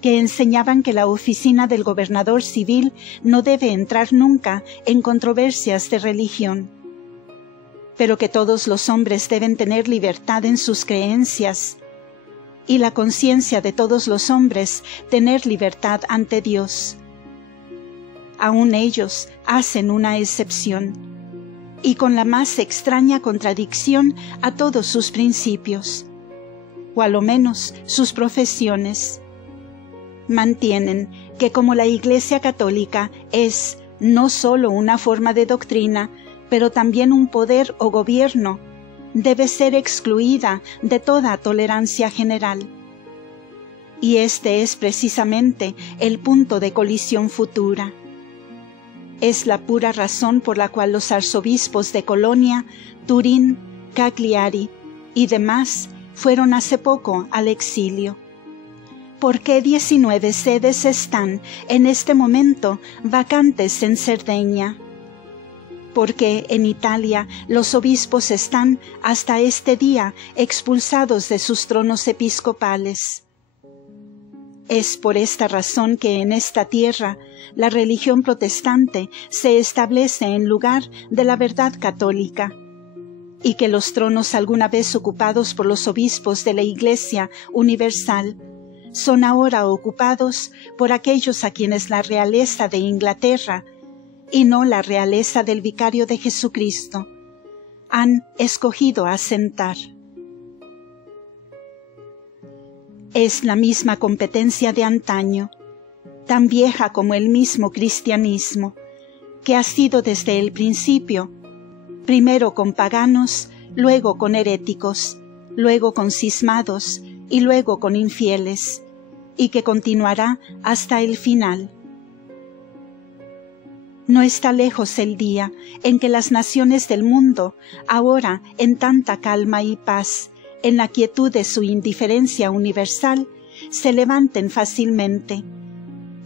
que enseñaban que la oficina del gobernador civil no debe entrar nunca en controversias de religión, pero que todos los hombres deben tener libertad en sus creencias, y la conciencia de todos los hombres tener libertad ante Dios. Aún ellos hacen una excepción, y con la más extraña contradicción a todos sus principios, o a lo menos sus profesiones. Mantienen que como la Iglesia Católica es no sólo una forma de doctrina, pero también un poder o gobierno, debe ser excluida de toda tolerancia general. Y este es precisamente el punto de colisión futura. Es la pura razón por la cual los arzobispos de Colonia, Turín, Cagliari y demás fueron hace poco al exilio. ¿Por qué 19 sedes están en este momento vacantes en Cerdeña? Porque en Italia los obispos están hasta este día expulsados de sus tronos episcopales. Es por esta razón que en esta tierra la religión protestante se establece en lugar de la verdad católica, y que los tronos alguna vez ocupados por los obispos de la Iglesia universal son ahora ocupados por aquellos a quienes la realeza de Inglaterra, y no la realeza del Vicario de Jesucristo, han escogido asentar. Es la misma competencia de antaño, tan vieja como el mismo cristianismo, que ha sido desde el principio, primero con paganos, luego con heréticos, luego con cismados y luego con infieles, y que continuará hasta el final. No está lejos el día en que las naciones del mundo, ahora en tanta calma y paz, en la quietud de su indiferencia universal, se levanten fácilmente,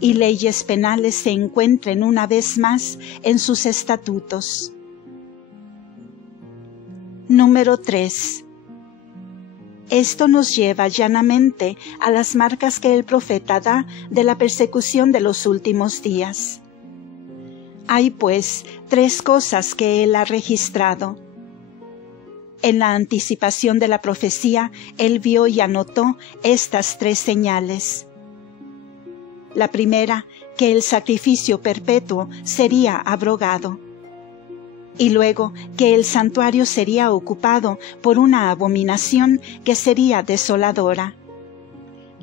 y leyes penales se encuentren una vez más en sus estatutos. Número 3. Esto nos lleva llanamente a las marcas que el profeta da de la persecución de los últimos días. Hay pues 3 cosas que él ha registrado. En la anticipación de la profecía, él vio y anotó estas 3 señales. La primera, que el sacrificio perpetuo sería abrogado. Y luego, que el santuario sería ocupado por una abominación que sería desoladora.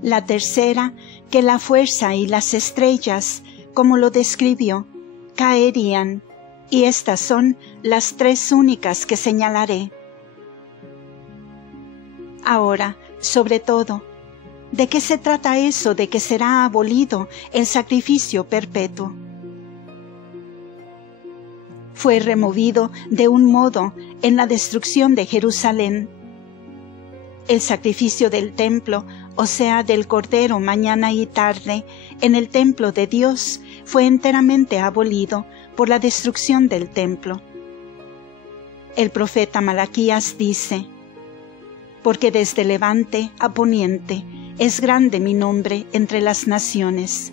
La tercera, que la fuerza y las estrellas, como lo describió, caerían, y estas son las 3 únicas que señalaré. Ahora, sobre todo, ¿de qué se trata eso de que será abolido el sacrificio perpetuo? Fue removido de un modo en la destrucción de Jerusalén. El sacrificio del templo, o sea, del Cordero mañana y tarde, en el templo de Dios, fue enteramente abolido por la destrucción del templo. El profeta Malaquías dice: porque desde levante a poniente es grande mi nombre entre las naciones,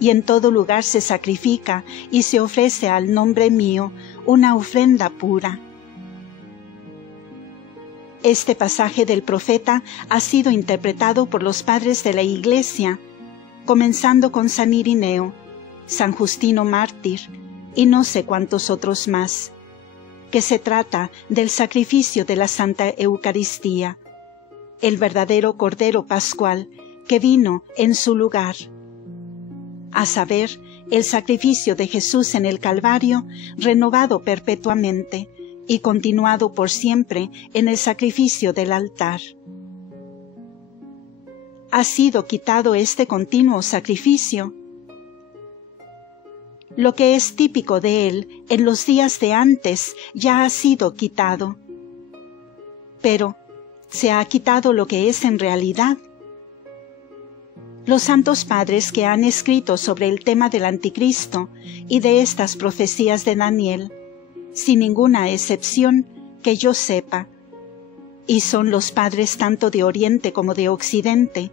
y en todo lugar se sacrifica y se ofrece al nombre mío una ofrenda pura. Este pasaje del profeta ha sido interpretado por los padres de la Iglesia, comenzando con San Irineo, San Justino Mártir y no sé cuántos otros más, que se trata del sacrificio de la Santa Eucaristía, el verdadero Cordero Pascual que vino en su lugar, a saber, el sacrificio de Jesús en el Calvario, renovado perpetuamente y continuado por siempre en el sacrificio del altar. ¿Ha sido quitado este continuo sacrificio? Lo que es típico de él en los días de antes ya ha sido quitado. Pero, ¿se ha quitado lo que es en realidad? Los santos padres que han escrito sobre el tema del anticristo y de estas profecías de Daniel, sin ninguna excepción que yo sepa, y son los padres tanto de Oriente como de Occidente,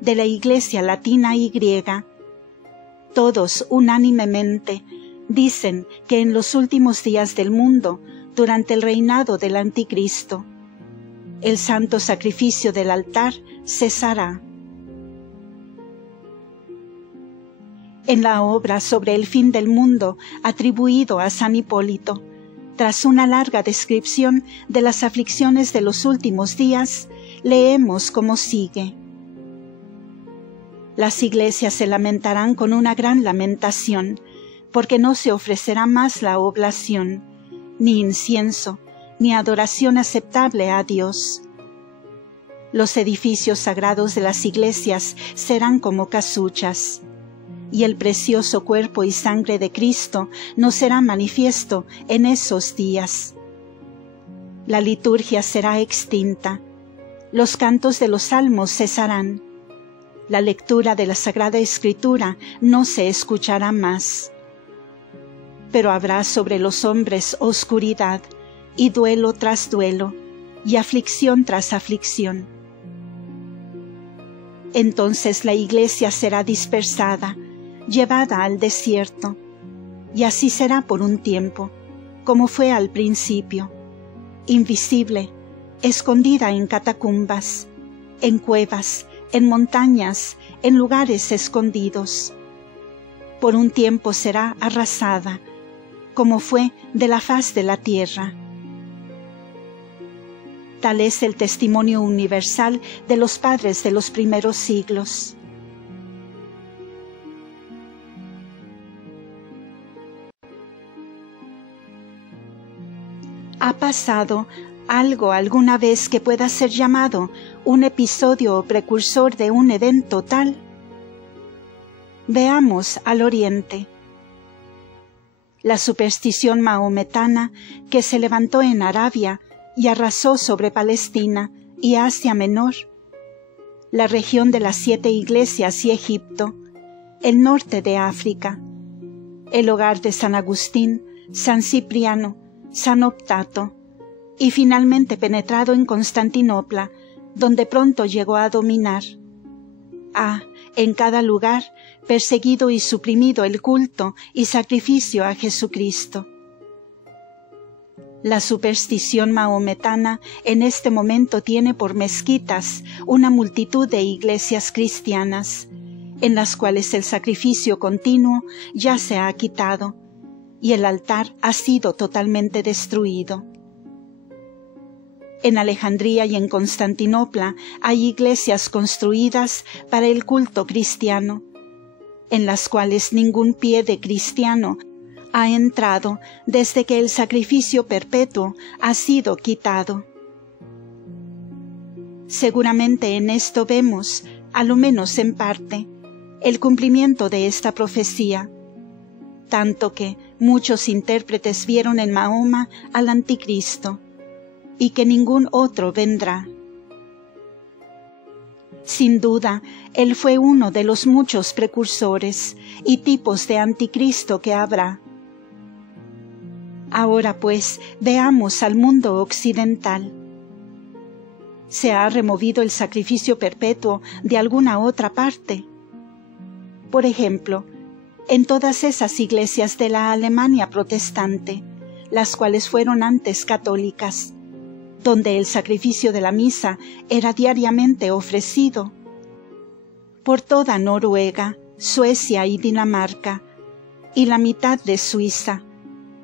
de la Iglesia latina y griega, todos unánimemente dicen que en los últimos días del mundo, durante el reinado del anticristo, el santo sacrificio del altar cesará. En la obra sobre el fin del mundo atribuido a San Hipólito, tras una larga descripción de las aflicciones de los últimos días, leemos como sigue: las iglesias se lamentarán con una gran lamentación, porque no se ofrecerá más la oblación, ni incienso, ni adoración aceptable a Dios. Los edificios sagrados de las iglesias serán como casuchas. y el precioso cuerpo y sangre de Cristo nos será manifiesto en esos días. La liturgia será extinta, los cantos de los salmos cesarán, la lectura de la Sagrada Escritura no se escuchará más. Pero habrá sobre los hombres oscuridad, y duelo tras duelo, y aflicción tras aflicción. Entonces la Iglesia será dispersada, llevada al desierto, y así será por un tiempo, como fue al principio, invisible, escondida en catacumbas, en cuevas, en montañas, en lugares escondidos. Por un tiempo será arrasada, como fue de la faz de la tierra. Tal es el testimonio universal de los padres de los primeros siglos. ¿Ha pasado algo alguna vez que pueda ser llamado un episodio o precursor de un evento tal? Veamos al oriente. La superstición mahometana que se levantó en Arabia y arrasó sobre Palestina y Asia Menor, la región de las 7 iglesias y Egipto, el norte de África, el hogar de San Agustín, San Cipriano, San Optato, y finalmente penetrado en Constantinopla, donde pronto llegó a dominar. En cada lugar, perseguido y suprimido el culto y sacrificio a Jesucristo. La superstición mahometana en este momento tiene por mezquitas una multitud de iglesias cristianas, en las cuales el sacrificio continuo ya se ha quitado, y el altar ha sido totalmente destruido. En Alejandría y en Constantinopla hay iglesias construidas para el culto cristiano, en las cuales ningún pie de cristiano ha entrado desde que el sacrificio perpetuo ha sido quitado. Seguramente en esto vemos, a lo menos en parte, el cumplimiento de esta profecía, tanto que muchos intérpretes vieron en Mahoma al anticristo, y que ningún otro vendrá. Sin duda, él fue uno de los muchos precursores y tipos de anticristo que habrá. Ahora pues, veamos al mundo occidental. ¿Se ha removido el sacrificio perpetuo de alguna otra parte? Por ejemplo, en todas esas iglesias de la Alemania protestante, las cuales fueron antes católicas, donde el sacrificio de la misa era diariamente ofrecido. Por toda Noruega, Suecia y Dinamarca, y la mitad de Suiza,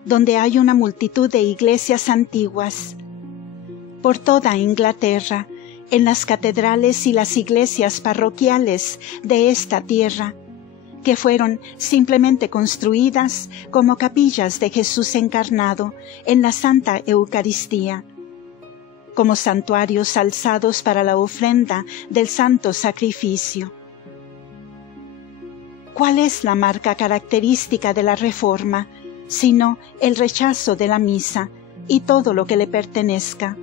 donde hay una multitud de iglesias antiguas. Por toda Inglaterra, en las catedrales y las iglesias parroquiales de esta tierra, que fueron simplemente construidas como capillas de Jesús encarnado en la Santa Eucaristía, como santuarios alzados para la ofrenda del santo sacrificio. ¿Cuál es la marca característica de la Reforma, sino el rechazo de la misa y todo lo que le pertenezca,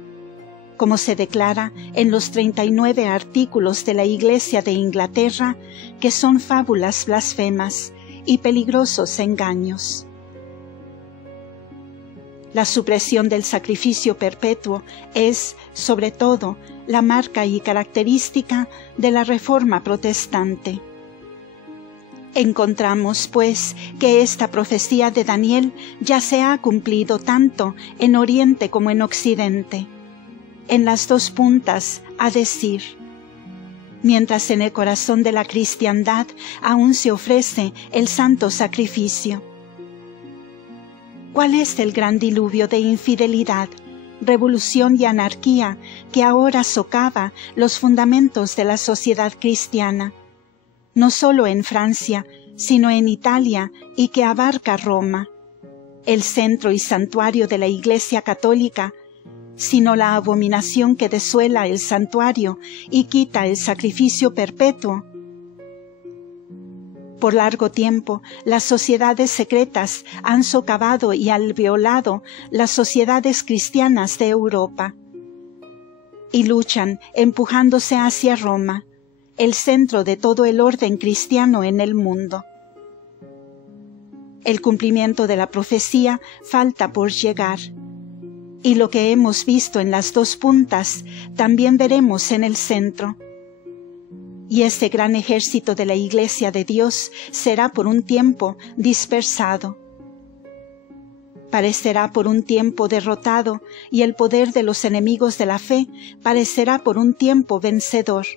como se declara en los 39 artículos de la Iglesia de Inglaterra, que son fábulas blasfemas y peligrosos engaños? La supresión del sacrificio perpetuo es, sobre todo, la marca y característica de la Reforma protestante. Encontramos, pues, que esta profecía de Daniel ya se ha cumplido tanto en Oriente como en Occidente, en las dos puntas, a decir, mientras en el corazón de la cristiandad aún se ofrece el santo sacrificio. ¿Cuál es el gran diluvio de infidelidad, revolución y anarquía que ahora socava los fundamentos de la sociedad cristiana, no solo en Francia, sino en Italia, y que abarca Roma, el centro y santuario de la Iglesia católica, sino la abominación que desuela el santuario y quita el sacrificio perpetuo? Por largo tiempo, las sociedades secretas han socavado y alveolado las sociedades cristianas de Europa y luchan empujándose hacia Roma, el centro de todo el orden cristiano en el mundo. El cumplimiento de la profecía falta por llegar, y lo que hemos visto en las dos puntas también veremos en el centro. Y este gran ejército de la Iglesia de Dios será por un tiempo dispersado. Parecerá por un tiempo derrotado, y el poder de los enemigos de la fe parecerá por un tiempo vencedor.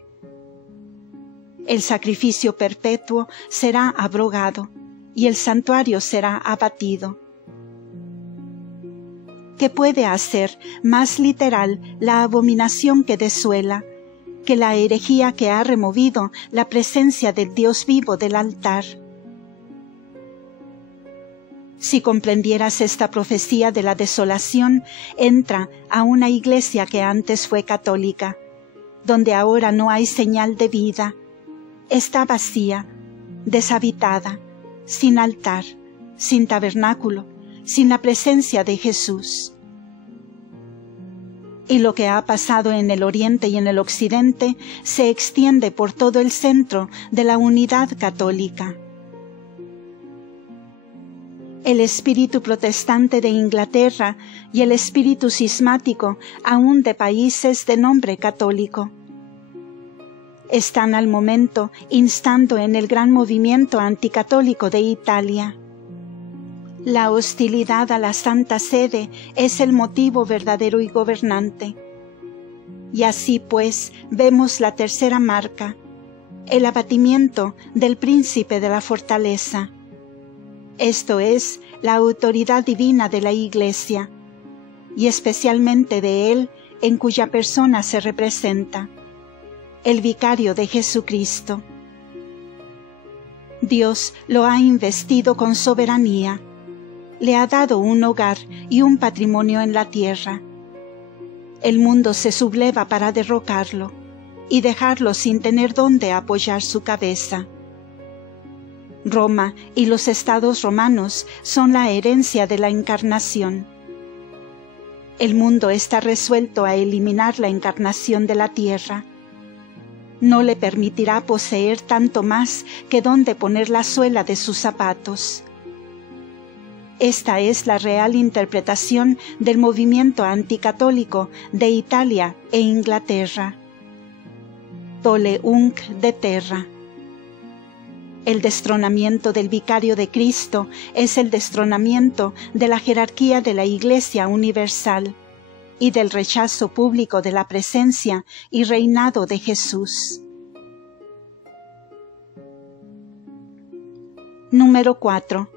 El sacrificio perpetuo será abrogado, y el santuario será abatido. ¿Qué puede hacer más literal la abominación que desuela, que la herejía que ha removido la presencia del Dios vivo del altar? Si comprendieras esta profecía de la desolación, entra a una iglesia que antes fue católica, donde ahora no hay señal de vida. Está vacía, deshabitada, sin altar, sin tabernáculo, sin la presencia de Jesús. Y lo que ha pasado en el Oriente y en el Occidente se extiende por todo el centro de la unidad católica. El espíritu protestante de Inglaterra y el espíritu cismático aún de países de nombre católico están al momento instando en el gran movimiento anticatólico de Italia. La hostilidad a la Santa Sede es el motivo verdadero y gobernante. Y así pues vemos la tercera marca, el abatimiento del príncipe de la fortaleza. Esto es la autoridad divina de la Iglesia, y especialmente de Él en cuya persona se representa, el vicario de Jesucristo. Dios lo ha investido con soberanía, le ha dado un hogar y un patrimonio en la tierra. El mundo se subleva para derrocarlo y dejarlo sin tener dónde apoyar su cabeza. Roma y los estados romanos son la herencia de la encarnación. El mundo está resuelto a eliminar la encarnación de la tierra. No le permitirá poseer tanto más que dónde poner la suela de sus zapatos. Esta es la real interpretación del movimiento anticatólico de Italia e Inglaterra. Tolle unc de terra. El destronamiento del vicario de Cristo es el destronamiento de la jerarquía de la Iglesia universal y del rechazo público de la presencia y reinado de Jesús. Número 4.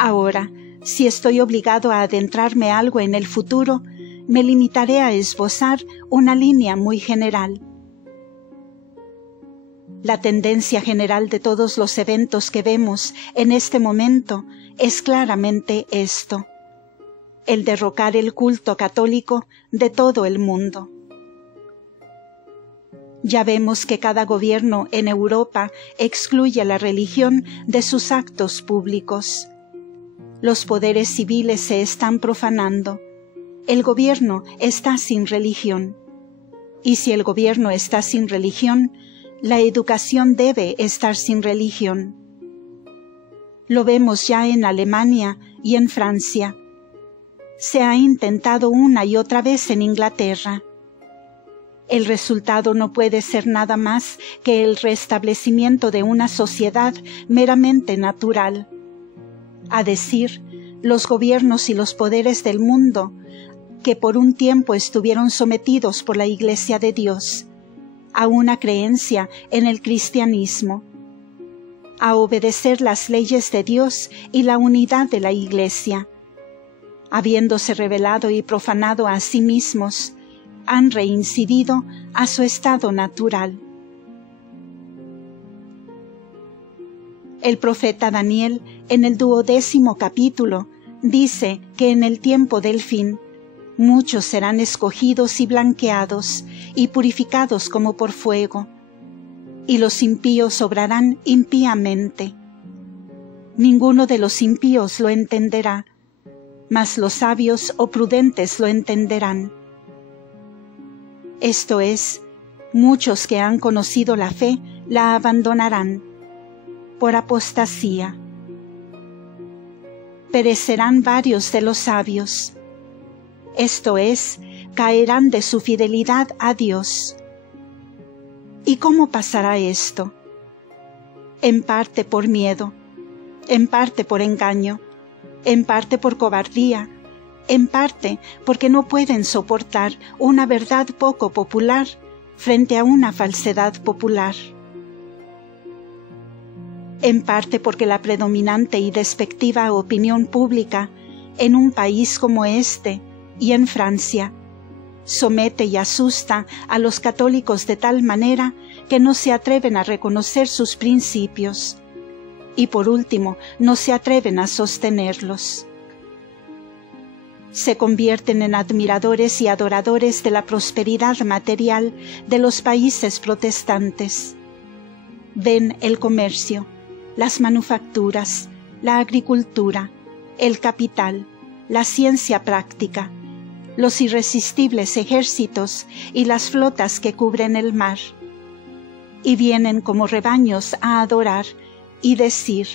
Ahora, si estoy obligado a adentrarme algo en el futuro, me limitaré a esbozar una línea muy general. La tendencia general de todos los eventos que vemos en este momento es claramente esto: el derrocar el culto católico de todo el mundo. Ya vemos que cada gobierno en Europa excluye la religión de sus actos públicos. Los poderes civiles se están profanando. El gobierno está sin religión. Y si el gobierno está sin religión, la educación debe estar sin religión. Lo vemos ya en Alemania y en Francia. Se ha intentado una y otra vez en Inglaterra. El resultado no puede ser nada más que el restablecimiento de una sociedad meramente natural. A decir, los gobiernos y los poderes del mundo, que por un tiempo estuvieron sometidos por la Iglesia de Dios, a una creencia en el cristianismo, a obedecer las leyes de Dios y la unidad de la Iglesia. Habiéndose revelado y profanado a sí mismos, han reincidido a su estado natural. El profeta Daniel, en el 12º capítulo, dice que en el tiempo del fin, muchos serán escogidos y blanqueados, y purificados como por fuego. y los impíos obrarán impíamente. Ninguno de los impíos lo entenderá, mas los sabios o prudentes lo entenderán. Esto es, muchos que han conocido la fe la abandonarán por apostasía. Perecerán varios de los sabios, esto es, caerán de su fidelidad a Dios. ¿Y cómo pasará esto? En parte por miedo, en parte por engaño, en parte por cobardía, en parte porque no pueden soportar una verdad poco popular frente a una falsedad popular. En parte porque la predominante y despectiva opinión pública en un país como este y en Francia somete y asusta a los católicos de tal manera que no se atreven a reconocer sus principios y por último no se atreven a sostenerlos. Se convierten en admiradores y adoradores de la prosperidad material de los países protestantes. Ven el comercio, las manufacturas, la agricultura, el capital, la ciencia práctica, los irresistibles ejércitos y las flotas que cubren el mar, y vienen como rebaños a adorar y decir: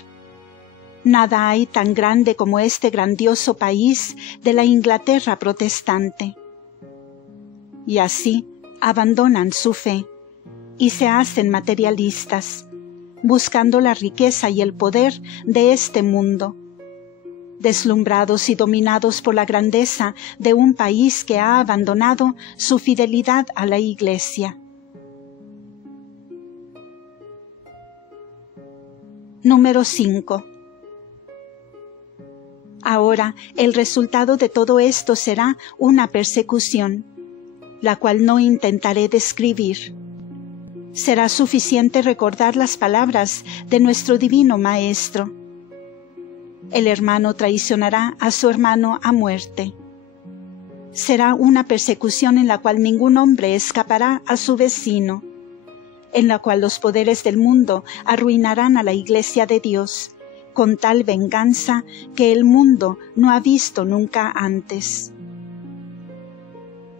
nada hay tan grande como este grandioso país de la Inglaterra protestante. Y así abandonan su fe y se hacen materialistas, buscando la riqueza y el poder de este mundo, deslumbrados y dominados por la grandeza de un país que ha abandonado su fidelidad a la Iglesia. Número 5. Ahora, el resultado de todo esto será una persecución, la cual no intentaré describir. Será suficiente recordar las palabras de nuestro Divino Maestro. El hermano traicionará a su hermano a muerte. Será una persecución en la cual ningún hombre escapará a su vecino, en la cual los poderes del mundo arruinarán a la Iglesia de Dios, con tal venganza que el mundo no ha visto nunca antes.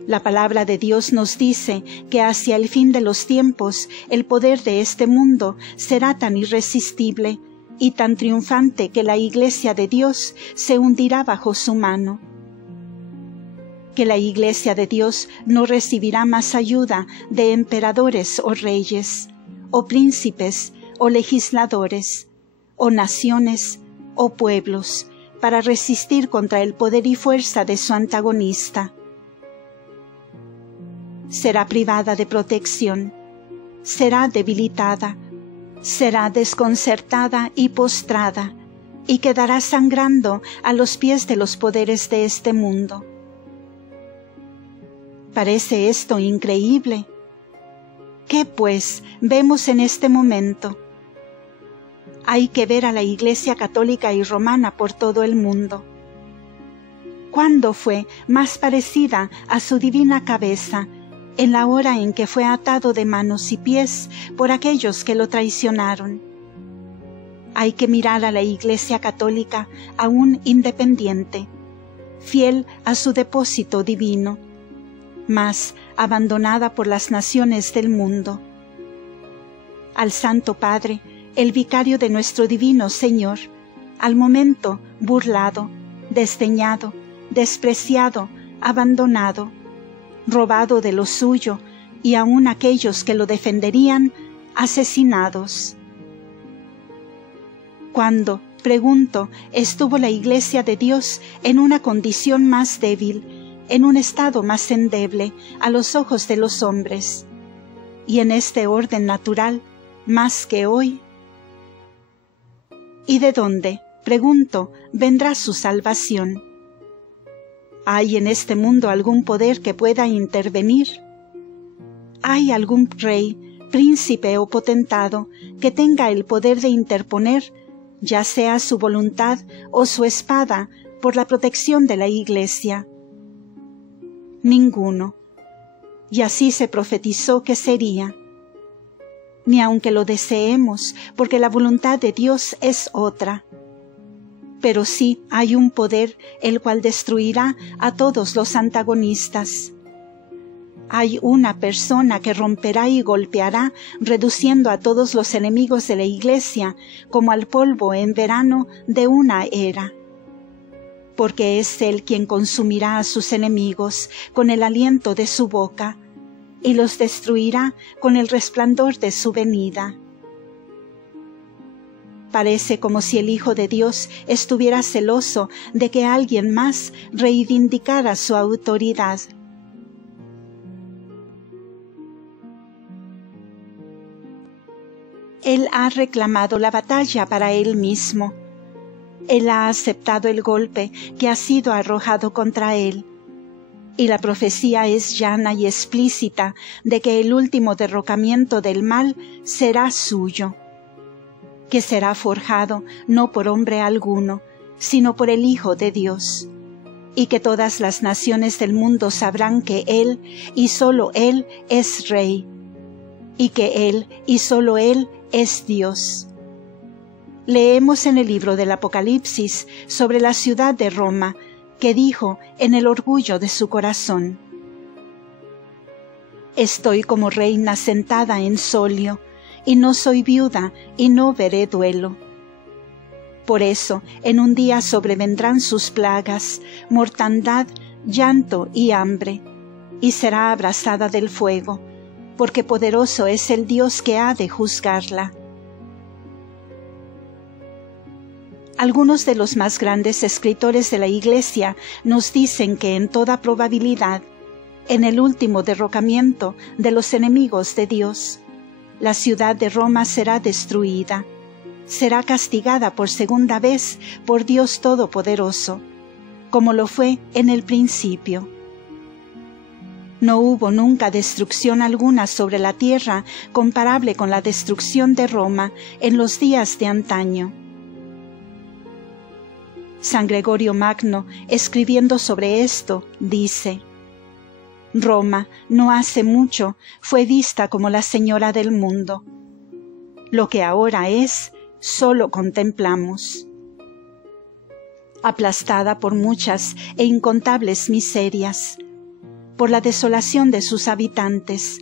La palabra de Dios nos dice que hacia el fin de los tiempos el poder de este mundo será tan irresistible y tan triunfante que la Iglesia de Dios se hundirá bajo su mano. Que la Iglesia de Dios no recibirá más ayuda de emperadores o reyes, o príncipes, o legisladores, o naciones, o pueblos, para resistir contra el poder y fuerza de su antagonista. Será privada de protección, será debilitada, será desconcertada y postrada, y quedará sangrando a los pies de los poderes de este mundo. ¿Parece esto increíble? ¿Qué, pues, vemos en este momento? Hay que ver a la Iglesia católica y romana por todo el mundo. ¿Cuándo fue más parecida a su divina cabeza? En la hora en que fue atado de manos y pies por aquellos que lo traicionaron. Hay que mirar a la Iglesia católica aún independiente, fiel a su depósito divino, mas abandonada por las naciones del mundo. Al Santo Padre, el vicario de nuestro divino Señor, al momento burlado, desdeñado, despreciado, abandonado, robado de lo suyo, y aun aquellos que lo defenderían, asesinados. ¿Cuándo, pregunto, estuvo la Iglesia de Dios en una condición más débil, en un estado más endeble a los ojos de los hombres, y en este orden natural, más que hoy? ¿Y de dónde, pregunto, vendrá su salvación? ¿Hay en este mundo algún poder que pueda intervenir? ¿Hay algún rey, príncipe o potentado que tenga el poder de interponer, ya sea su voluntad o su espada, por la protección de la Iglesia? Ninguno. Y así se profetizó que sería. ni aunque lo deseemos, porque la voluntad de Dios es otra. Pero sí hay un poder el cual destruirá a todos los antagonistas. Hay una persona que romperá y golpeará, reduciendo a todos los enemigos de la Iglesia como al polvo en verano de una era. Porque es Él quien consumirá a sus enemigos con el aliento de su boca, y los destruirá con el resplandor de su venida. Parece como si el Hijo de Dios estuviera celoso de que alguien más reivindicara su autoridad. Él ha reclamado la batalla para Él mismo. Él ha aceptado el golpe que ha sido arrojado contra Él. Y la profecía es llana y explícita de que el último derrocamiento del mal será suyo, que será forjado no por hombre alguno, sino por el Hijo de Dios, y que todas las naciones del mundo sabrán que Él y solo Él es Rey, y que Él y solo Él es Dios. Leemos en el libro del Apocalipsis sobre la ciudad de Roma, que dijo en el orgullo de su corazón: «Estoy como reina sentada en solio, y no soy viuda, y no veré duelo». Por eso, en un día sobrevendrán sus plagas, mortandad, llanto y hambre, y será abrasada del fuego, porque poderoso es el Dios que ha de juzgarla. Algunos de los más grandes escritores de la Iglesia nos dicen que en toda probabilidad, en el último derrocamiento de los enemigos de Dios, la ciudad de Roma será destruida, será castigada por segunda vez por Dios Todopoderoso, como lo fue en el principio. No hubo nunca destrucción alguna sobre la tierra comparable con la destrucción de Roma en los días de antaño. San Gregorio Magno, escribiendo sobre esto, dice: «Roma, no hace mucho, fue vista como la señora del mundo. Lo que ahora es, solo contemplamos. Aplastada por muchas e incontables miserias, por la desolación de sus habitantes,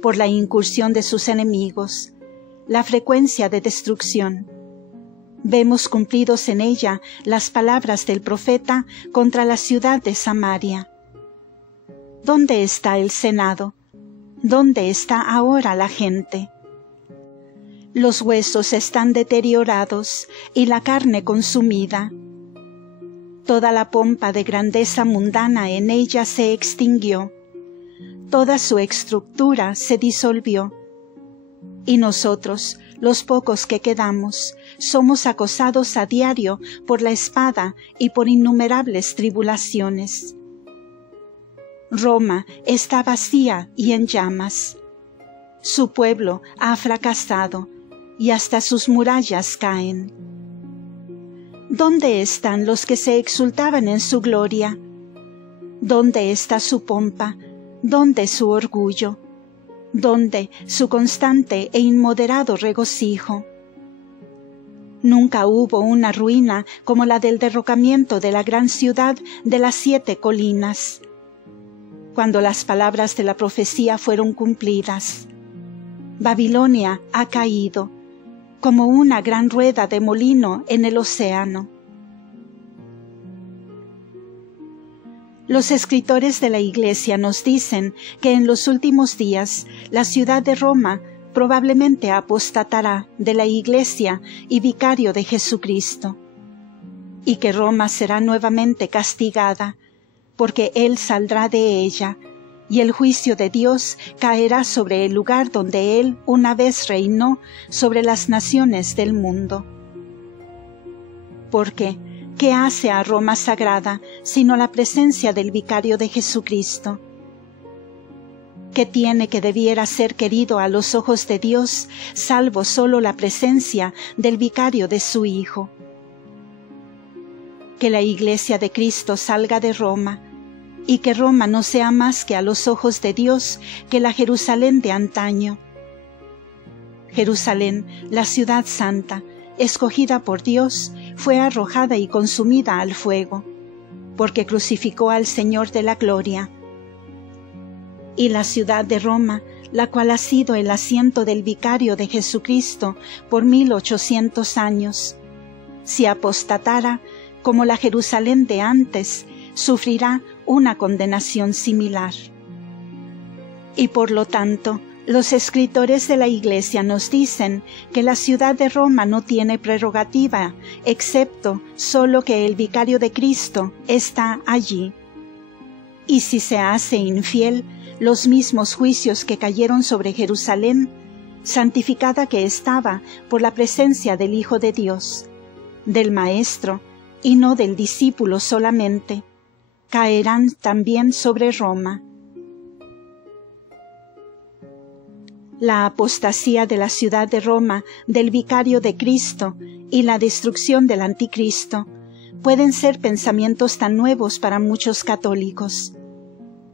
por la incursión de sus enemigos, la frecuencia de destrucción. Vemos cumplidos en ella las palabras del profeta contra la ciudad de Samaria. ¿Dónde está el Senado? ¿Dónde está ahora la gente? Los huesos están deteriorados y la carne consumida. Toda la pompa de grandeza mundana en ella se extinguió. Toda su estructura se disolvió. Y nosotros, los pocos que quedamos, somos acosados a diario por la espada y por innumerables tribulaciones. Roma está vacía y en llamas. Su pueblo ha fracasado y hasta sus murallas caen. ¿Dónde están los que se exultaban en su gloria? ¿Dónde está su pompa? ¿Dónde su orgullo? ¿Dónde su constante e inmoderado regocijo? Nunca hubo una ruina como la del derrocamiento de la gran ciudad de las 7 colinas, cuando las palabras de la profecía fueron cumplidas. Babilonia ha caído, como una gran rueda de molino en el océano. Los escritores de la Iglesia nos dicen que en los últimos días la ciudad de Roma probablemente apostatará de la Iglesia y vicario de Jesucristo, y que Roma será nuevamente castigada, porque Él saldrá de ella, y el juicio de Dios caerá sobre el lugar donde Él una vez reinó sobre las naciones del mundo. Porque, ¿qué hace a Roma sagrada sino la presencia del vicario de Jesucristo? ¿Qué tiene que debiera ser querido a los ojos de Dios, salvo solo la presencia del vicario de su Hijo? Que la Iglesia de Cristo salga de Roma, y que Roma no sea más que a los ojos de Dios que la Jerusalén de antaño. Jerusalén, la ciudad santa, escogida por Dios, fue arrojada y consumida al fuego, porque crucificó al Señor de la gloria. Y la ciudad de Roma, la cual ha sido el asiento del vicario de Jesucristo por 1800 años, si apostatara como la Jerusalén de antes, sufrirá una condenación similar. Y por lo tanto, los escritores de la Iglesia nos dicen que la ciudad de Roma no tiene prerrogativa, excepto solo que el vicario de Cristo está allí. Y si se hace infiel, los mismos juicios que cayeron sobre Jerusalén, santificada que estaba por la presencia del Hijo de Dios, del Maestro, y no del discípulo solamente, caerán también sobre Roma. La apostasía de la ciudad de Roma, del vicario de Cristo y la destrucción del anticristo pueden ser pensamientos tan nuevos para muchos católicos,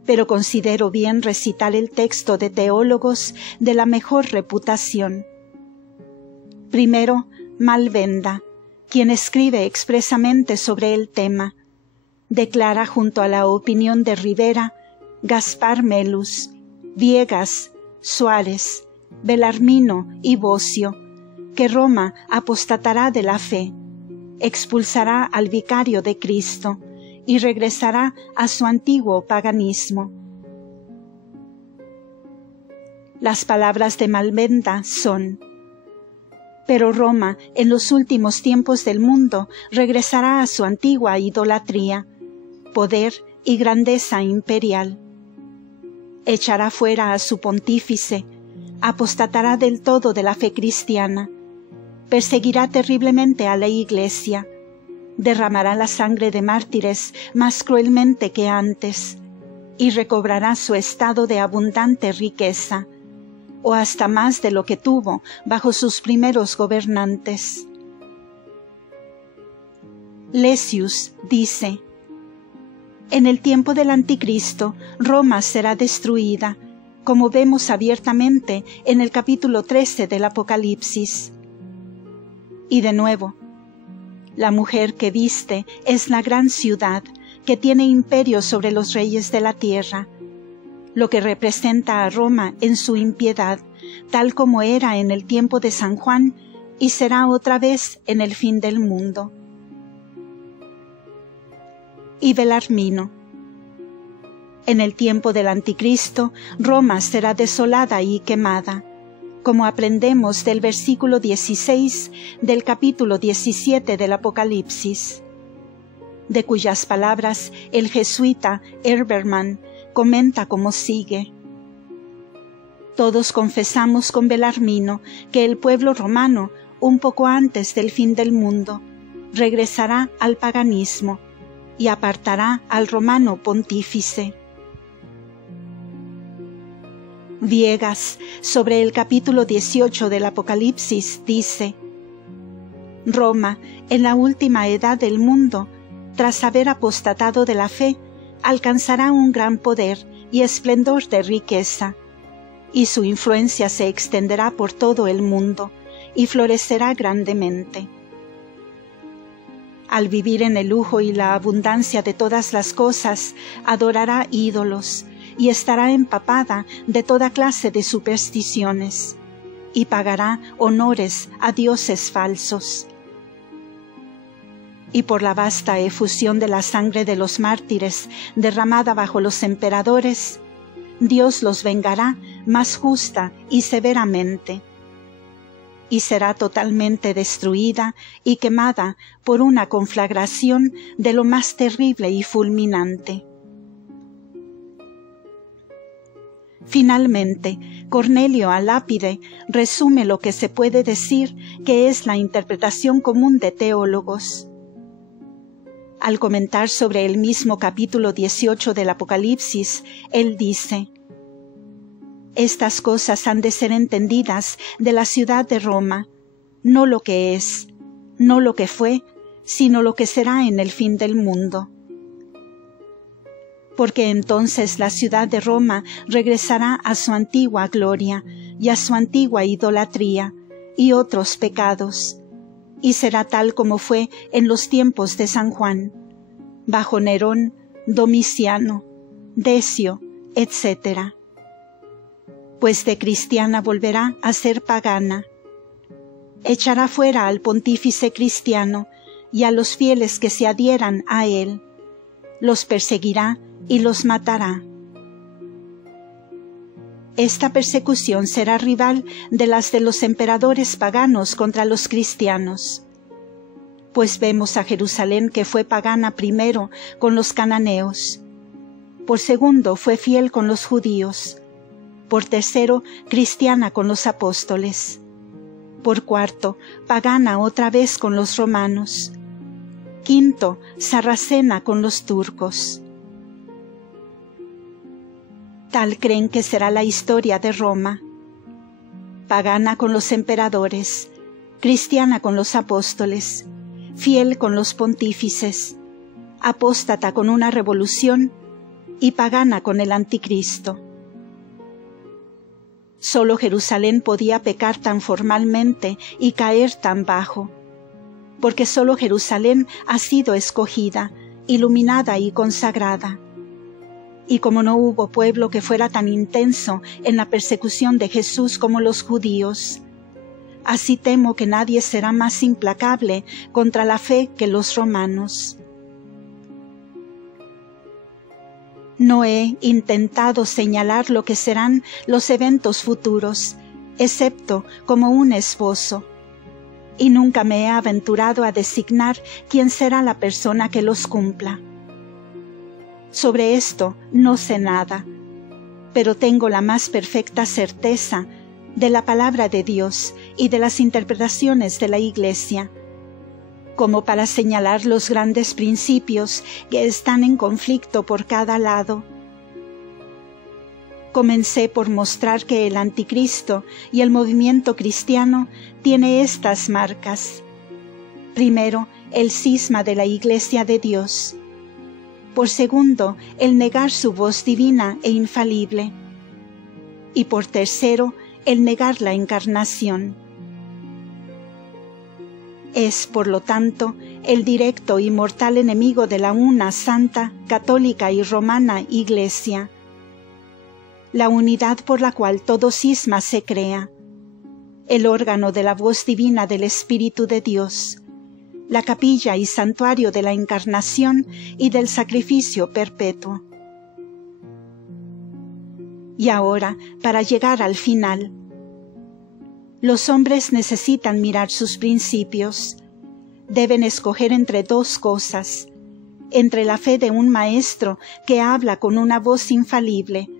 pero considero bien recitar el texto de teólogos de la mejor reputación. Primero, Malvenda, quien escribe expresamente sobre el tema, declara junto a la opinión de Rivera, Gaspar Melus, Viegas, Suárez, Belarmino y Bocio, que Roma apostatará de la fe, expulsará al vicario de Cristo y regresará a su antiguo paganismo. Las palabras de Malvenda son: pero Roma, en los últimos tiempos del mundo, regresará a su antigua idolatría, poder y grandeza imperial. Echará fuera a su pontífice, apostatará del todo de la fe cristiana, perseguirá terriblemente a la Iglesia, derramará la sangre de mártires más cruelmente que antes, y recobrará su estado de abundante riqueza, o hasta más de lo que tuvo bajo sus primeros gobernantes. Lessius dice: en el tiempo del anticristo, Roma será destruida, como vemos abiertamente en el capítulo 13 del Apocalipsis. Y de nuevo, la mujer que viste es la gran ciudad, que tiene imperio sobre los reyes de la tierra, lo que representa a Roma en su impiedad, tal como era en el tiempo de San Juan, y será otra vez en el fin del mundo. Y Belarmino: en el tiempo del anticristo, Roma será desolada y quemada, como aprendemos del versículo 16 del capítulo 17 del Apocalipsis, de cuyas palabras el jesuita Herbermann comenta como sigue: todos confesamos con Belarmino que el pueblo romano, un poco antes del fin del mundo, regresará al paganismo y apartará al romano pontífice. Viegas, sobre el capítulo 18 del Apocalipsis, dice: Roma, en la última edad del mundo, tras haber apostatado de la fe, alcanzará un gran poder y esplendor de riqueza, y su influencia se extenderá por todo el mundo, y florecerá grandemente. Al vivir en el lujo y la abundancia de todas las cosas, adorará ídolos, y estará empapada de toda clase de supersticiones, y pagará honores a dioses falsos. Y por la vasta efusión de la sangre de los mártires derramada bajo los emperadores, Dios los vengará más justa y severamente, y será totalmente destruida y quemada por una conflagración de lo más terrible y fulminante. Finalmente, Cornelio a Lápide resume lo que se puede decir que es la interpretación común de teólogos. Al comentar sobre el mismo capítulo 18 del Apocalipsis, él dice: estas cosas han de ser entendidas de la ciudad de Roma, no lo que es, no lo que fue, sino lo que será en el fin del mundo. Porque entonces la ciudad de Roma regresará a su antigua gloria, y a su antigua idolatría y otros pecados, y será tal como fue en los tiempos de San Juan, bajo Nerón, Domiciano, Decio, etc. Pues de cristiana volverá a ser pagana. Echará fuera al pontífice cristiano y a los fieles que se adhieran a él, los perseguirá y los matará. Esta persecución será rival de las de los emperadores paganos contra los cristianos. Pues vemos a Jerusalén que fue pagana primero con los cananeos, por segundo fue fiel con los judíos, por tercero cristiana con los apóstoles, por cuarto pagana otra vez con los romanos, quinto sarracena con los turcos. Tal creen que será la historia de Roma, pagana con los emperadores, cristiana con los apóstoles, fiel con los pontífices, apóstata con una revolución y pagana con el anticristo. Solo Jerusalén podía pecar tan formalmente y caer tan bajo, porque solo Jerusalén ha sido escogida, iluminada y consagrada. Y como no hubo pueblo que fuera tan intenso en la persecución de Jesús como los judíos, así temo que nadie será más implacable contra la fe que los romanos. No he intentado señalar lo que serán los eventos futuros, excepto como un esbozo, y nunca me he aventurado a designar quién será la persona que los cumpla. Sobre esto no sé nada, pero tengo la más perfecta certeza de la palabra de Dios y de las interpretaciones de la Iglesia, como para señalar los grandes principios que están en conflicto por cada lado. Comencé por mostrar que el anticristo y el movimiento cristiano tiene estas marcas. Primero, el cisma de la Iglesia de Dios. Por segundo, el negar su voz divina e infalible. Y por tercero, el negar la encarnación. Es, por lo tanto, el directo y mortal enemigo de la una santa, católica y romana Iglesia, la unidad por la cual todo cisma se crea, el órgano de la voz divina del Espíritu de Dios, la capilla y santuario de la encarnación y del sacrificio perpetuo. Y ahora, para llegar al final, los hombres necesitan mirar sus principios. Deben escoger entre dos cosas, entre la fe de un maestro que habla con una voz infalible,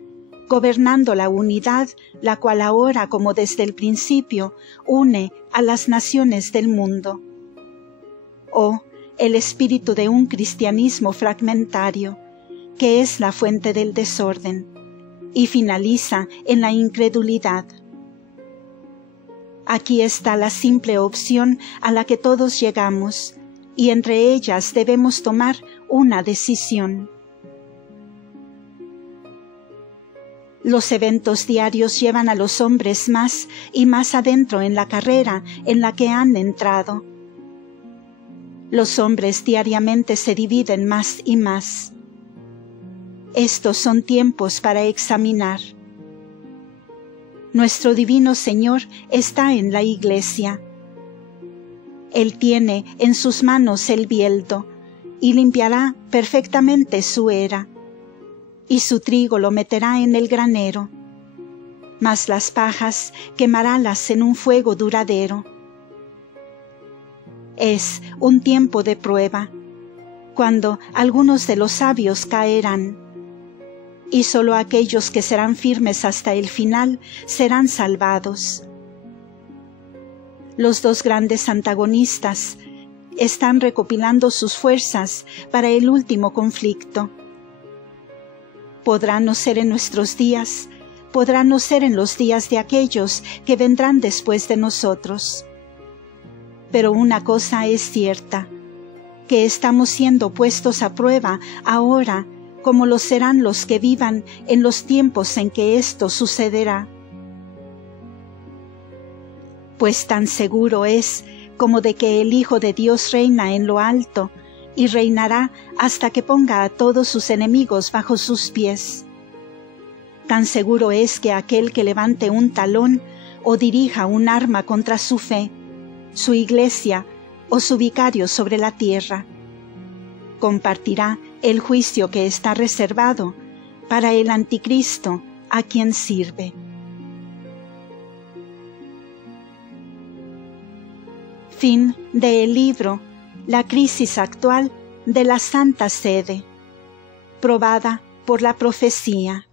gobernando la unidad, la cual ahora, como desde el principio, une a las naciones del mundo, o el espíritu de un cristianismo fragmentario, que es la fuente del desorden, y finaliza en la incredulidad. Aquí está la simple opción a la que todos llegamos, y entre ellas debemos tomar una decisión. Los eventos diarios llevan a los hombres más y más adentro en la carrera en la que han entrado. Los hombres diariamente se dividen más y más. Estos son tiempos para examinar. Nuestro divino Señor está en la Iglesia. Él tiene en sus manos el bieldo y limpiará perfectamente su era, y su trigo lo meterá en el granero, mas las pajas quemarálas en un fuego duradero. Es un tiempo de prueba, cuando algunos de los sabios caerán, y sólo aquellos que serán firmes hasta el final serán salvados. Los dos grandes antagonistas están recopilando sus fuerzas para el último conflicto. Podrá no ser en nuestros días, podrá no ser en los días de aquellos que vendrán después de nosotros. Pero una cosa es cierta, que estamos siendo puestos a prueba ahora, como lo serán los que vivan en los tiempos en que esto sucederá. pues tan seguro es como de que el Hijo de Dios reina en lo alto, y reinará hasta que ponga a todos sus enemigos bajo sus pies. Tan seguro es que aquel que levante un talón o dirija un arma contra su fe, su iglesia o su vicario sobre la tierra, compartirá el juicio que está reservado para el anticristo a quien sirve. Fin del libro La crisis actual de la Santa Sede, probada por la profecía,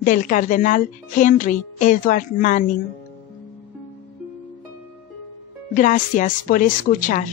del cardenal Henry Edward Manning. Gracias por escuchar.